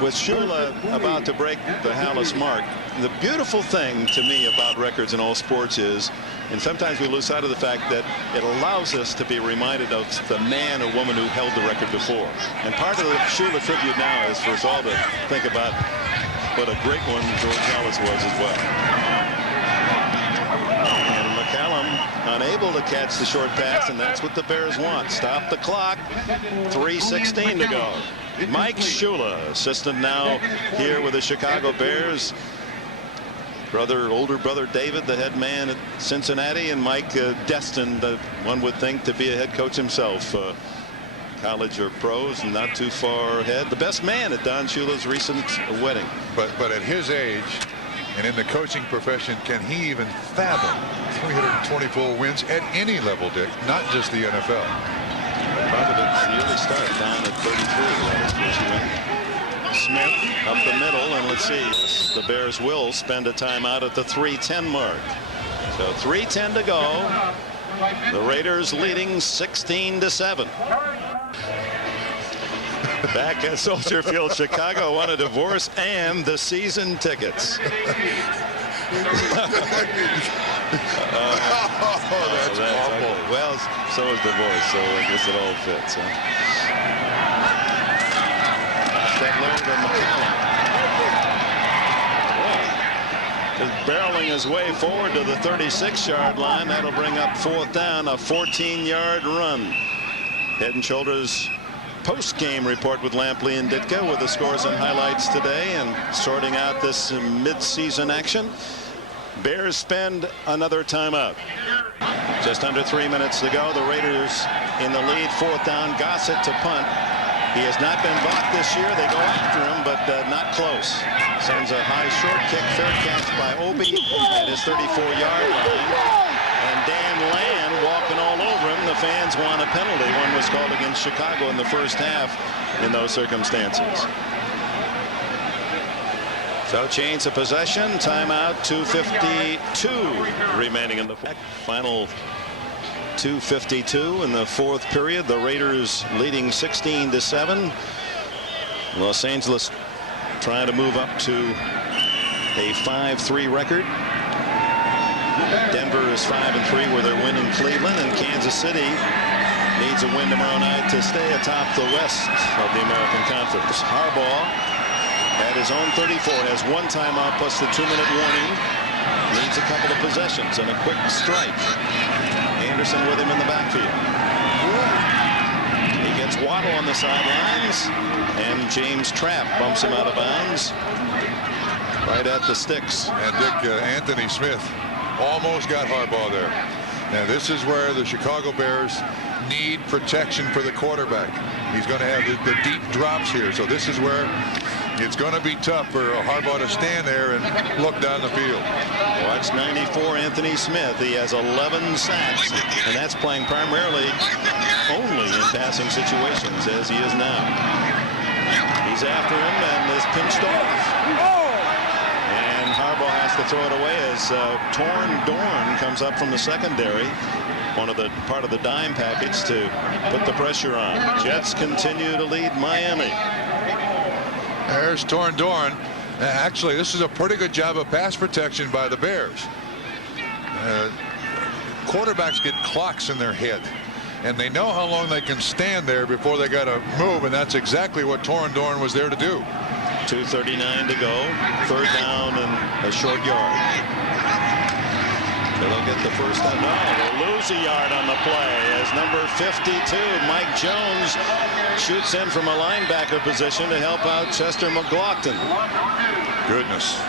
With Shula about to break the Hallis mark, the beautiful thing to me about records in all sports is, and sometimes we lose sight of the fact that it allows us to be reminded of the man or woman who held the record before. And part of the Shula tribute now is for us all to think about what a great one George Hallis was as well. And McCallum unable to catch the short pass, and that's what the Bears want. Stop the clock. 3:16 to go. Mike Shula, assistant now here with the Chicago Bears. Older brother David, the head man at Cincinnati, and Mike destined, one would think, to be a head coach himself. College or pros, not too far ahead. The best man at Don Shula's recent wedding. But at his age and in the coaching profession, can he even fathom 324 wins at any level, Dick? Not just the NFL. Providence, the early start down at 33. Smith up the middle, and let's see, the Bears will spend a timeout at the 3:10 mark. So 3:10 to go. The Raiders leading 16-7. Back at Soldier Field, Chicago won a divorce and the season tickets. That's awful. Well, so is divorce, so I guess it all fits. That low to McCallum. Just barreling his way forward to the 36-yard line. That'll bring up fourth down, a 14-yard run. Head and Shoulders post-game report with Lampley and Ditka with the scores and highlights today and sorting out this mid-season action. Bears spend another timeout. Just under 3 minutes to go. The Raiders in the lead. Fourth down. Gossett to punt. He has not been blocked this year. They go after him, but not close. Sends a high short kick. Fair catch by Obi at his 34-yard line. And Dan Land walking all over him. The fans want a penalty. One was called against Chicago in the first half in those circumstances. So change of possession. Timeout. 2:52 remaining in the final. 2:52 in the fourth period. The Raiders leading 16-7. Los Angeles trying to move up to a 5-3 record. Denver is 5-3 where they're winning Cleveland, and Kansas City needs a win tomorrow night to stay atop the West of the American Conference. Harbaugh at his own 34 has one timeout plus the 2-minute warning. Needs a couple of possessions and a quick strike. Anderson with him in the backfield. He gets Waddle on the sidelines, and James Trapp bumps him out of bounds right at the sticks. And Dick, Anthony Smith almost got Harbaugh there. Now this is where the Chicago Bears need protection for the quarterback. He's going to have the deep drops here. So this is where It's going to be tough for Harbaugh to stand there and look down the field. Watch 94 Anthony Smith. He has 11 sacks, and that's playing primarily only in passing situations as he is now. He's after him and is pinched off. And Harbaugh has to throw it away as Torn Dorn comes up from the secondary. Part of the dime package to put the pressure on. Jets continue to lead Miami. There's Torn Dorn. Actually, this is a pretty good job of pass protection by the Bears. Quarterbacks get clocks in their head, and they know how long they can stand there before they got to move, and that's exactly what Torn Dorn was there to do. 2:39 to go. Third down and a short yard. They'll get the first down. No, they'll lose a yard on the play as number 52, Mike Jones, shoots in from a linebacker position to help out Chester McLaughlin. Goodness.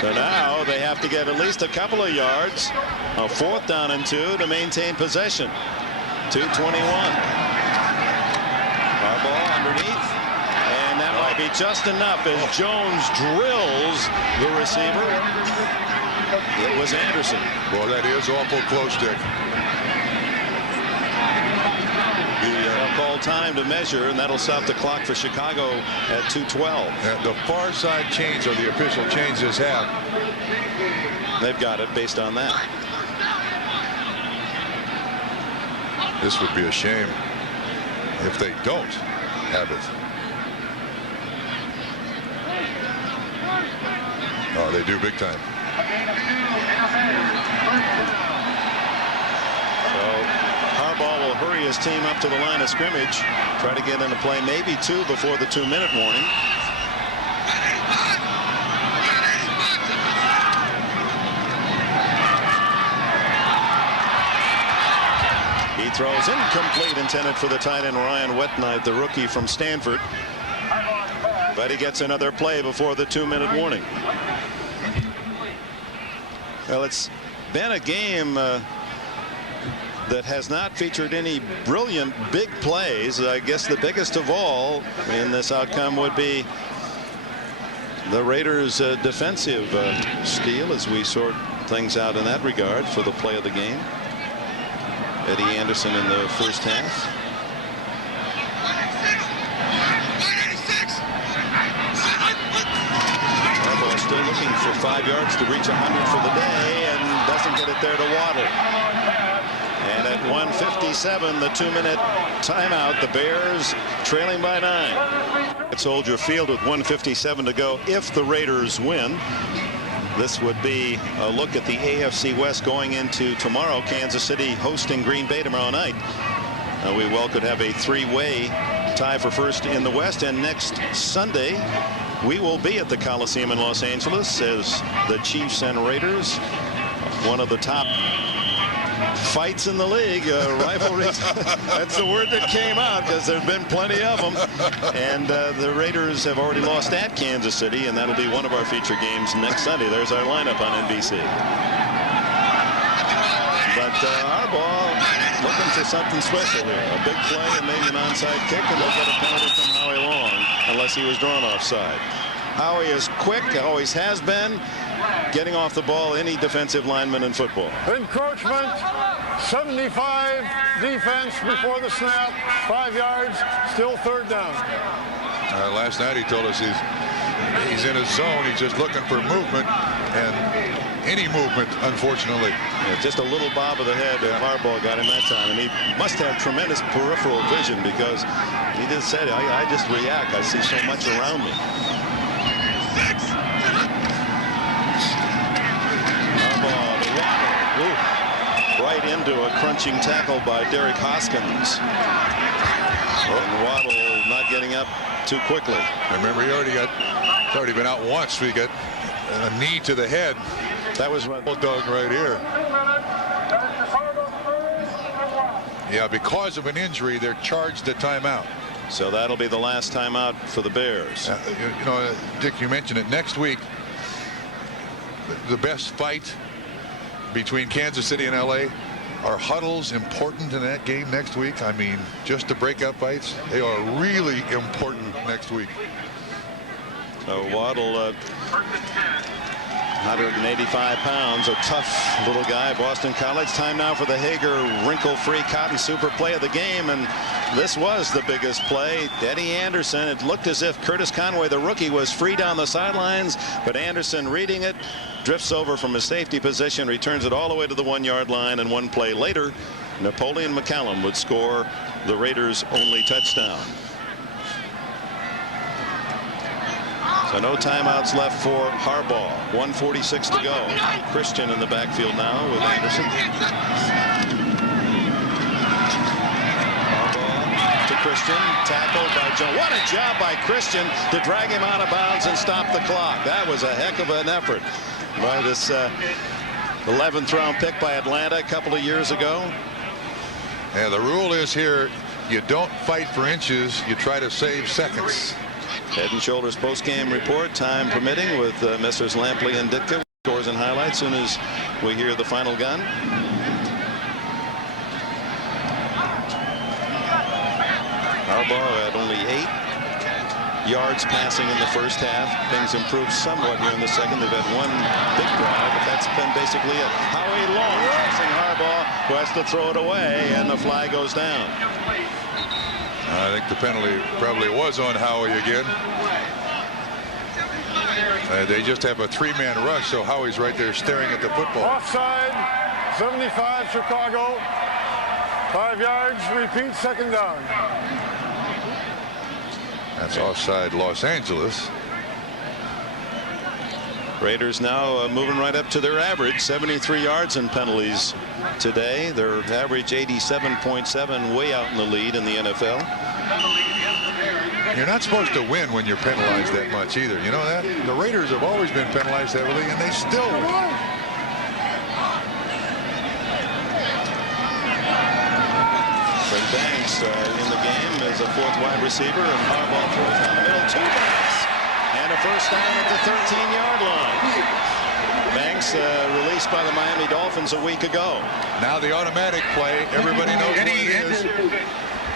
So now they have to get at least a couple of yards, a 4th down and 2 to maintain possession. 2:21. Harbaugh underneath, and that might be just enough as Jones drills the receiver. It was Anderson. Well, that is awful close, Dick. They'll call time to measure, and that'll stop the clock for Chicago at 2:12. The far side change, or the official change this half. They've got it based on that. This would be a shame if they don't have it. Oh, they do big time. So Harbaugh will hurry his team up to the line of scrimmage, try to get into play, maybe 2 before the 2-minute warning. He throws incomplete, intended for the tight end Ryan Wetnight, the rookie from Stanford. But he gets another play before the 2-minute warning. Well, it's been a game that has not featured any brilliant big plays. I guess the biggest of all in this outcome would be the Raiders' defensive steal as we sort things out in that regard for the play of the game. Eddie Anderson in the first half. Harbaugh still looking for 5 yards to reach 100 for the day and doesn't get it there to Waddle. And at 1:57, the 2-minute timeout, the Bears trailing by 9 at Soldier Field with 1:57 to go. If the Raiders win, this would be a look at the AFC West going into tomorrow. Kansas City hosting Green Bay tomorrow night. We well could have a 3-way tie for first in the West. And next Sunday, we will be at the Coliseum in Los Angeles as the Chiefs and Raiders, one of the top fights in the league, rivalries. That's the word that came out because there have been plenty of them. And the Raiders have already lost at Kansas City, and that'll be one of our feature games next Sunday. There's our lineup on NBC. But Harbaugh looking for something special here. A big play and maybe an onside kick, and they'll get a penalty from Howie Long unless he was drawn offside. Howie is quick, always has been, getting off the ball any defensive lineman in football. Encroachment, 75 defense before the snap, 5 yards, still 3rd down. Last night he told us he's in his zone. He's just looking for movement, and any movement, unfortunately. Yeah, just a little bob of the head that Harbaugh got him that time, and he must have tremendous peripheral vision because he just said, I just react. I see so much around me. Harbaugh to Waddle. Ooh. Right into a crunching tackle by Derek Hoskins. And Waddle not getting up too quickly. Remember, he already been out once. We got a knee to the head. That was what Bulldog right here. Yeah, because of an injury, they're charged a timeout. So that'll be the last timeout for the Bears. You know, Dick, you mentioned it. Next week, the best fight between Kansas City and LA. Are huddles important in that game next week? I mean, just to break up fights, they are really important next week. Waddle, 185 pounds, a tough little guy, Boston College. Time now for the Hager wrinkle-free cotton super play of the game, and this was the biggest play. Eddie Anderson, it looked as if Curtis Conway, the rookie, was free down the sidelines, but Anderson, reading it, drifts over from his safety position, returns it all the way to the 1-yard line, and one play later, Napoleon McCallum would score the Raiders' only touchdown. So no timeouts left for Harbaugh. 1:46 to go. Christian in the backfield now with Anderson. Harbaugh to Christian. Tackled by Jones. What a job by Christian to drag him out of bounds and stop the clock. That was a heck of an effort by this 11th round pick by Atlanta a couple of years ago. Yeah, the rule is here, you don't fight for inches, you try to save seconds. Head and Shoulders post-game report, time permitting, with Messrs. Lampley and Ditka. Scores and highlights soon as we hear the final gun. Harbaugh had only 8 yards passing in the first half. Things improved somewhat here in the second. They've had one big drive, but that's been basically it. Howie Long passing Harbaugh, who has to throw it away, and the flag goes down. I think the penalty probably was on Howie again. They just have a 3-man rush, so Howie's right there staring at the football. Offside, 75 Chicago. 5 yards, repeat, second down. That's offside Los Angeles. Raiders now moving right up to their average, 73 yards in penalties today. Their average 87.7, way out in the lead in the NFL. You're not supposed to win when you're penalized that much either. You know that? The Raiders have always been penalized heavily, and they still win. Fred Banks in the game as a 4th wide receiver, and Harbaugh throws down the middle. 2 Banks. And a first down at the 13-yard line. Banks released by the Miami Dolphins a week ago. Now the automatic play. Everybody knows what it is.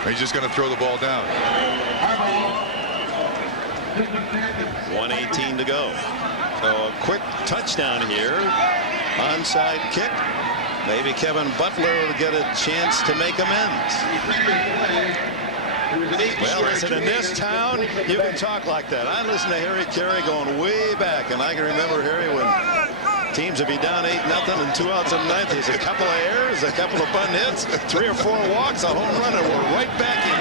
He's just going to throw the ball down. 1:18 to go. So a quick touchdown here. Onside kick. Maybe Kevin Butler will get a chance to make amends. Well, listen, in this town, you can talk like that. I listened to Harry Carey going way back, and I can remember Harry when teams would be down 8-0 and 2 outs in the ninth. There's a couple of errors, a couple of bunt hits, 3 or 4 walks, a home run, and we're right back in,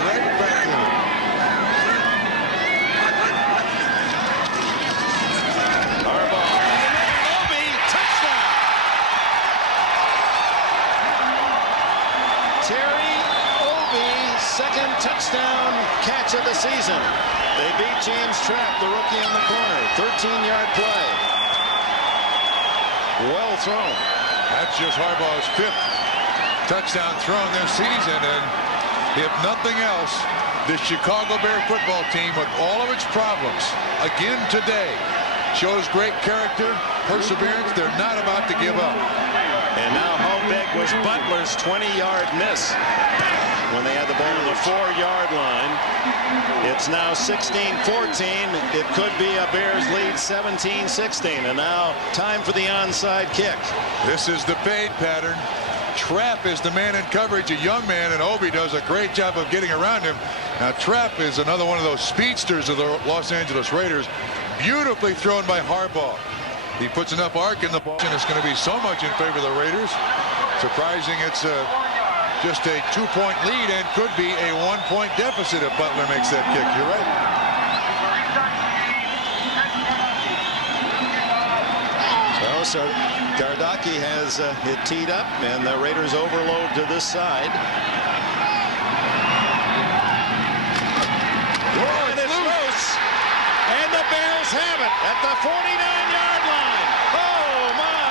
Harbaugh. Obi, touchdown. Terry Obi, second touchdown catch of the season. They beat James Trapp, the rookie in the corner. 13-yard play. Well thrown. That's just Harbaugh's 5th touchdown thrown this season, and if nothing else, the Chicago Bear football team, with all of its problems, again today, shows great character, perseverance. They're not about to give up. And now how big was Butler's 20-yard miss when they had the ball on the 4-yard line? It's now 16-14. It could be a Bears lead 17-16. And now time for the onside kick. This is the fade pattern. Trapp is the man in coverage, a young man, and Obi does a great job of getting around him. Now Trapp is another one of those speedsters of the Los Angeles Raiders. Beautifully thrown by Harbaugh. He puts enough arc in the ball, and it's going to be so much in favor of the Raiders. Surprising it's just a 2-point lead, and could be a 1-point deficit if Butler makes that kick. You're right. So Gardocki has it teed up, and the Raiders overload to this side. And it's loose. And the Bears have it at the 49-yard line. Oh, my.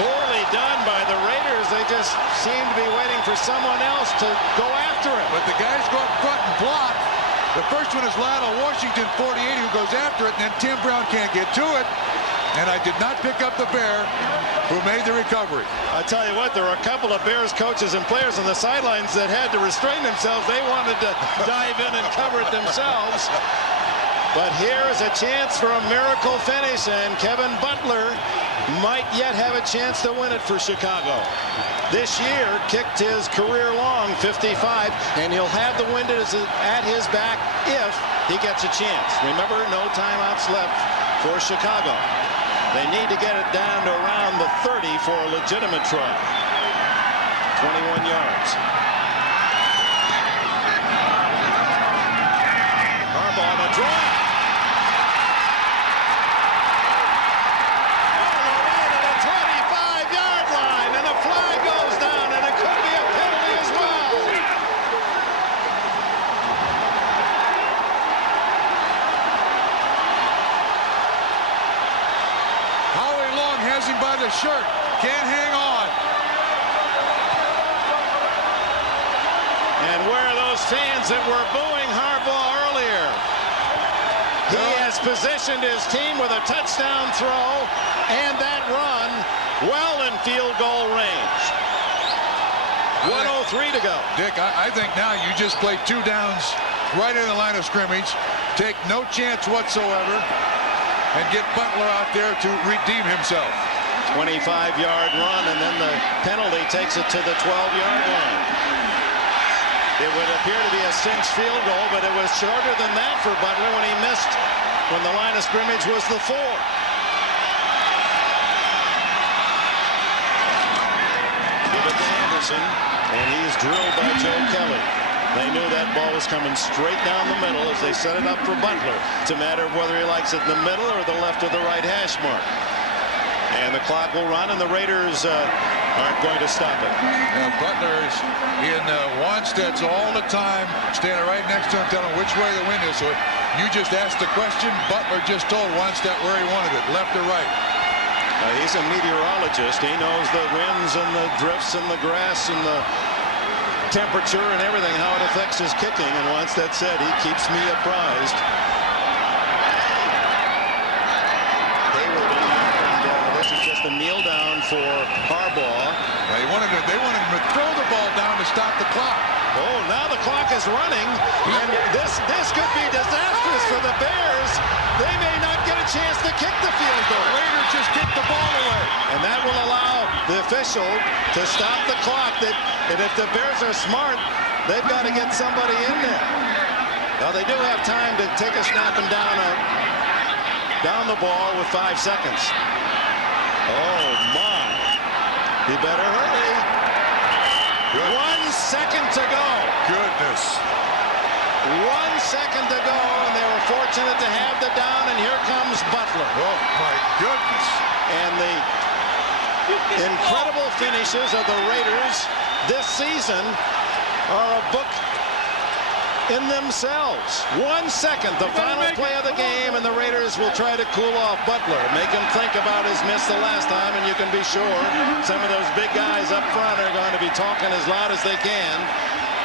Poorly done by the Raiders. They just seem to be waiting for someone else to go after it. But the guys go up front and block. The first one is Lionel Washington, 48, who goes after it, and then Tim Brown can't get to it. And I did not pick up the Bear. who made the recovery. I tell you what, there were a couple of Bears coaches and players on the sidelines that had to restrain themselves. They wanted to dive in and cover it themselves. But here is a chance for a miracle finish, and Kevin Butler might yet have a chance to win it for Chicago. This year kicked his career-long 55, and he'll have the wind at his back if he gets a chance. Remember, no timeouts left for Chicago. They need to get it down to around the 30 for a legitimate try. 21 yards. Harbaugh on the draw. All the way to the 25-yard line, and the flag goes down, and it could be a penalty as well. Howie Long has him by the shirt. Can't hang on. And where are those fans that were booing Harbaugh earlier? He has positioned his team with a touchdown throw and that run well in field goal range. 1:03 to go. Dick, I think now you just play 2 downs right in the line of scrimmage, take no chance whatsoever, and get Butler out there to redeem himself. 25-yard run, and then the penalty takes it to the 12-yard line. It would appear to be a cinched field goal, but it was shorter than that for Butler when he missed when the line of scrimmage was the 4. Give it to Anderson, and he's drilled by Joe Kelly. They knew that ball was coming straight down the middle as they set it up for Butler. It's a matter of whether he likes it in the middle or the left or the right hash mark. And the clock will run, and the Raiders aren't going to stop it. Now Butler's in Wanstead's all the time, standing right next to him, telling him which way the wind is. So you just asked the question. Butler just told Wanstead where he wanted it, left or right. He's a meteorologist. He knows the winds and the drifts and the grass and the temperature and everything, how it affects his kicking. And Wanstead said he keeps me apprised. This is just a kneel down for Harbaugh. Now they wanted him to throw the ball down to stop the clock. Oh, now the clock is running, and this could be disastrous for the Bears. They may not get a chance to kick the field goal. Raiders just kicked the ball away. And that will allow the official to stop the clock. And if the Bears are smart, they've got to get somebody in there. Now they do have time to take a snap and down the ball with 5 seconds. Oh my! He better hurry. 1 second to go. Goodness. 1 second to go, and they were fortunate to have the down, and here comes Butler. Oh my goodness. And the incredible finishes of the Raiders this season are a book in themselves. 1 second, the final play of the game, and the Raiders will try to cool off Butler, make him think about his miss the last time, and you can be sure some of those big guys up front are going to be talking as loud as they can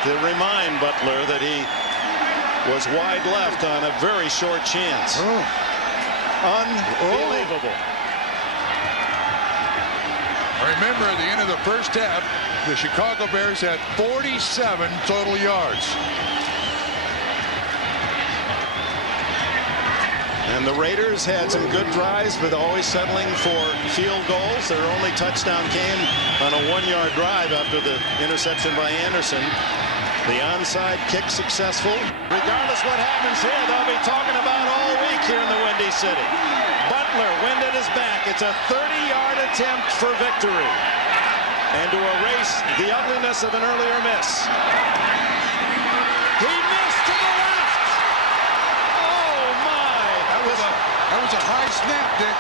to remind Butler that he was wide left on a very short chance. Unbelievable. Remember, at the end of the first half, the Chicago Bears had 47 total yards. And the Raiders had some good drives, but always settling for field goals. Their only touchdown came on a 1-yard drive after the interception by Anderson. The onside kick successful. Regardless what happens here, they'll be talking about all week here in the Windy City. Butler, wind at his back. It's a 30-yard attempt for victory. And to erase the ugliness of an earlier miss. He missed to the left. Oh, my. That was a high snap, Dick.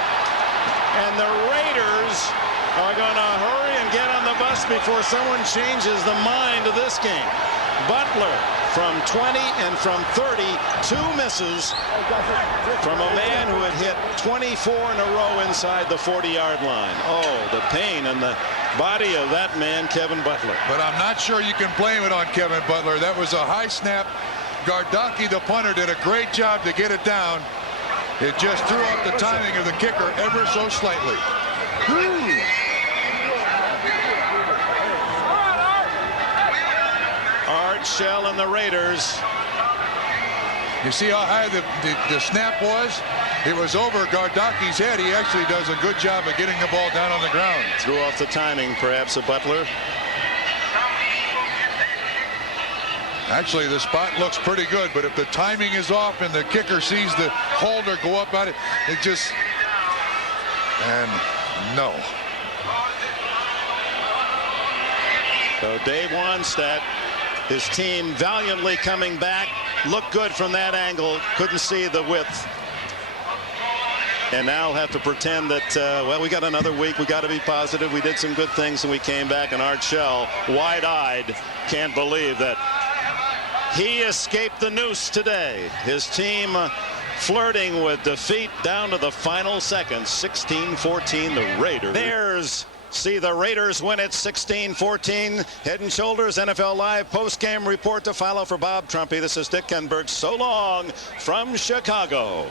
And the Raiders are going to hurry and get on the bus before someone changes the mind of this game. Butler from 20 and from 30, 2 misses from a man who had hit 24 in a row inside the 40-yard line. Oh, the pain in the body of that man, Kevin Butler. But I'm not sure you can blame it on Kevin Butler. That was a high snap. Gardocki, the punter, did a great job to get it down. It just threw up the timing of the kicker ever so slightly. Art Shell and the Raiders. You see how high the snap was? It was over Gardaki's head. He actually does a good job of getting the ball down on the ground. Threw off the timing, perhaps, of Butler. Actually, the spot looks pretty good, but if the timing is off and the kicker sees the holder go up at it, it just... And no. So Dave Wannstedt, his team valiantly coming back. Looked good from that angle. Couldn't see the width. And now he'll have to pretend that, well, we got another week. We got to be positive. We did some good things and we came back. And Art Shell, wide-eyed, can't believe that he escaped the noose today. His team flirting with defeat down to the final seconds. 16-14, the Raiders. Bears see the Raiders win it 16-14. Head and Shoulders NFL Live post-game report to follow for Bob Trumpy. This is Dick Enberg. So long from Chicago.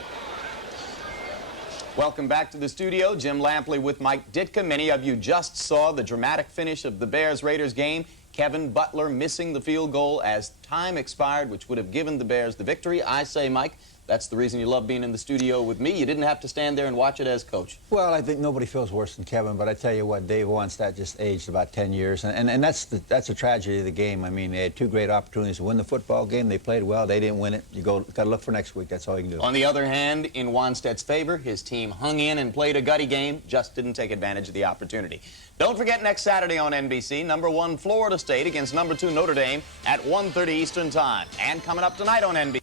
Welcome back to the studio. Jim Lampley with Mike Ditka. Many of you just saw the dramatic finish of the Bears-Raiders game. Kevin Butler missing the field goal as time expired, which would have given the Bears the victory. I say, Mike, that's the reason you love being in the studio with me. You didn't have to stand there and watch it as coach. Well, I think nobody feels worse than Kevin, but I tell you what, Dave Wannstedt just aged about 10 years, and that's a tragedy of the game. I mean, they had two great opportunities to win the football game. They played well. They didn't win it. You got to look for next week. That's all you can do. On the other hand, in Wannstedt's favor, his team hung in and played a gutty game, just didn't take advantage of the opportunity. Don't forget next Saturday on NBC, #1 Florida State against #2 Notre Dame at 1:30 Eastern Time. And coming up tonight on NBC.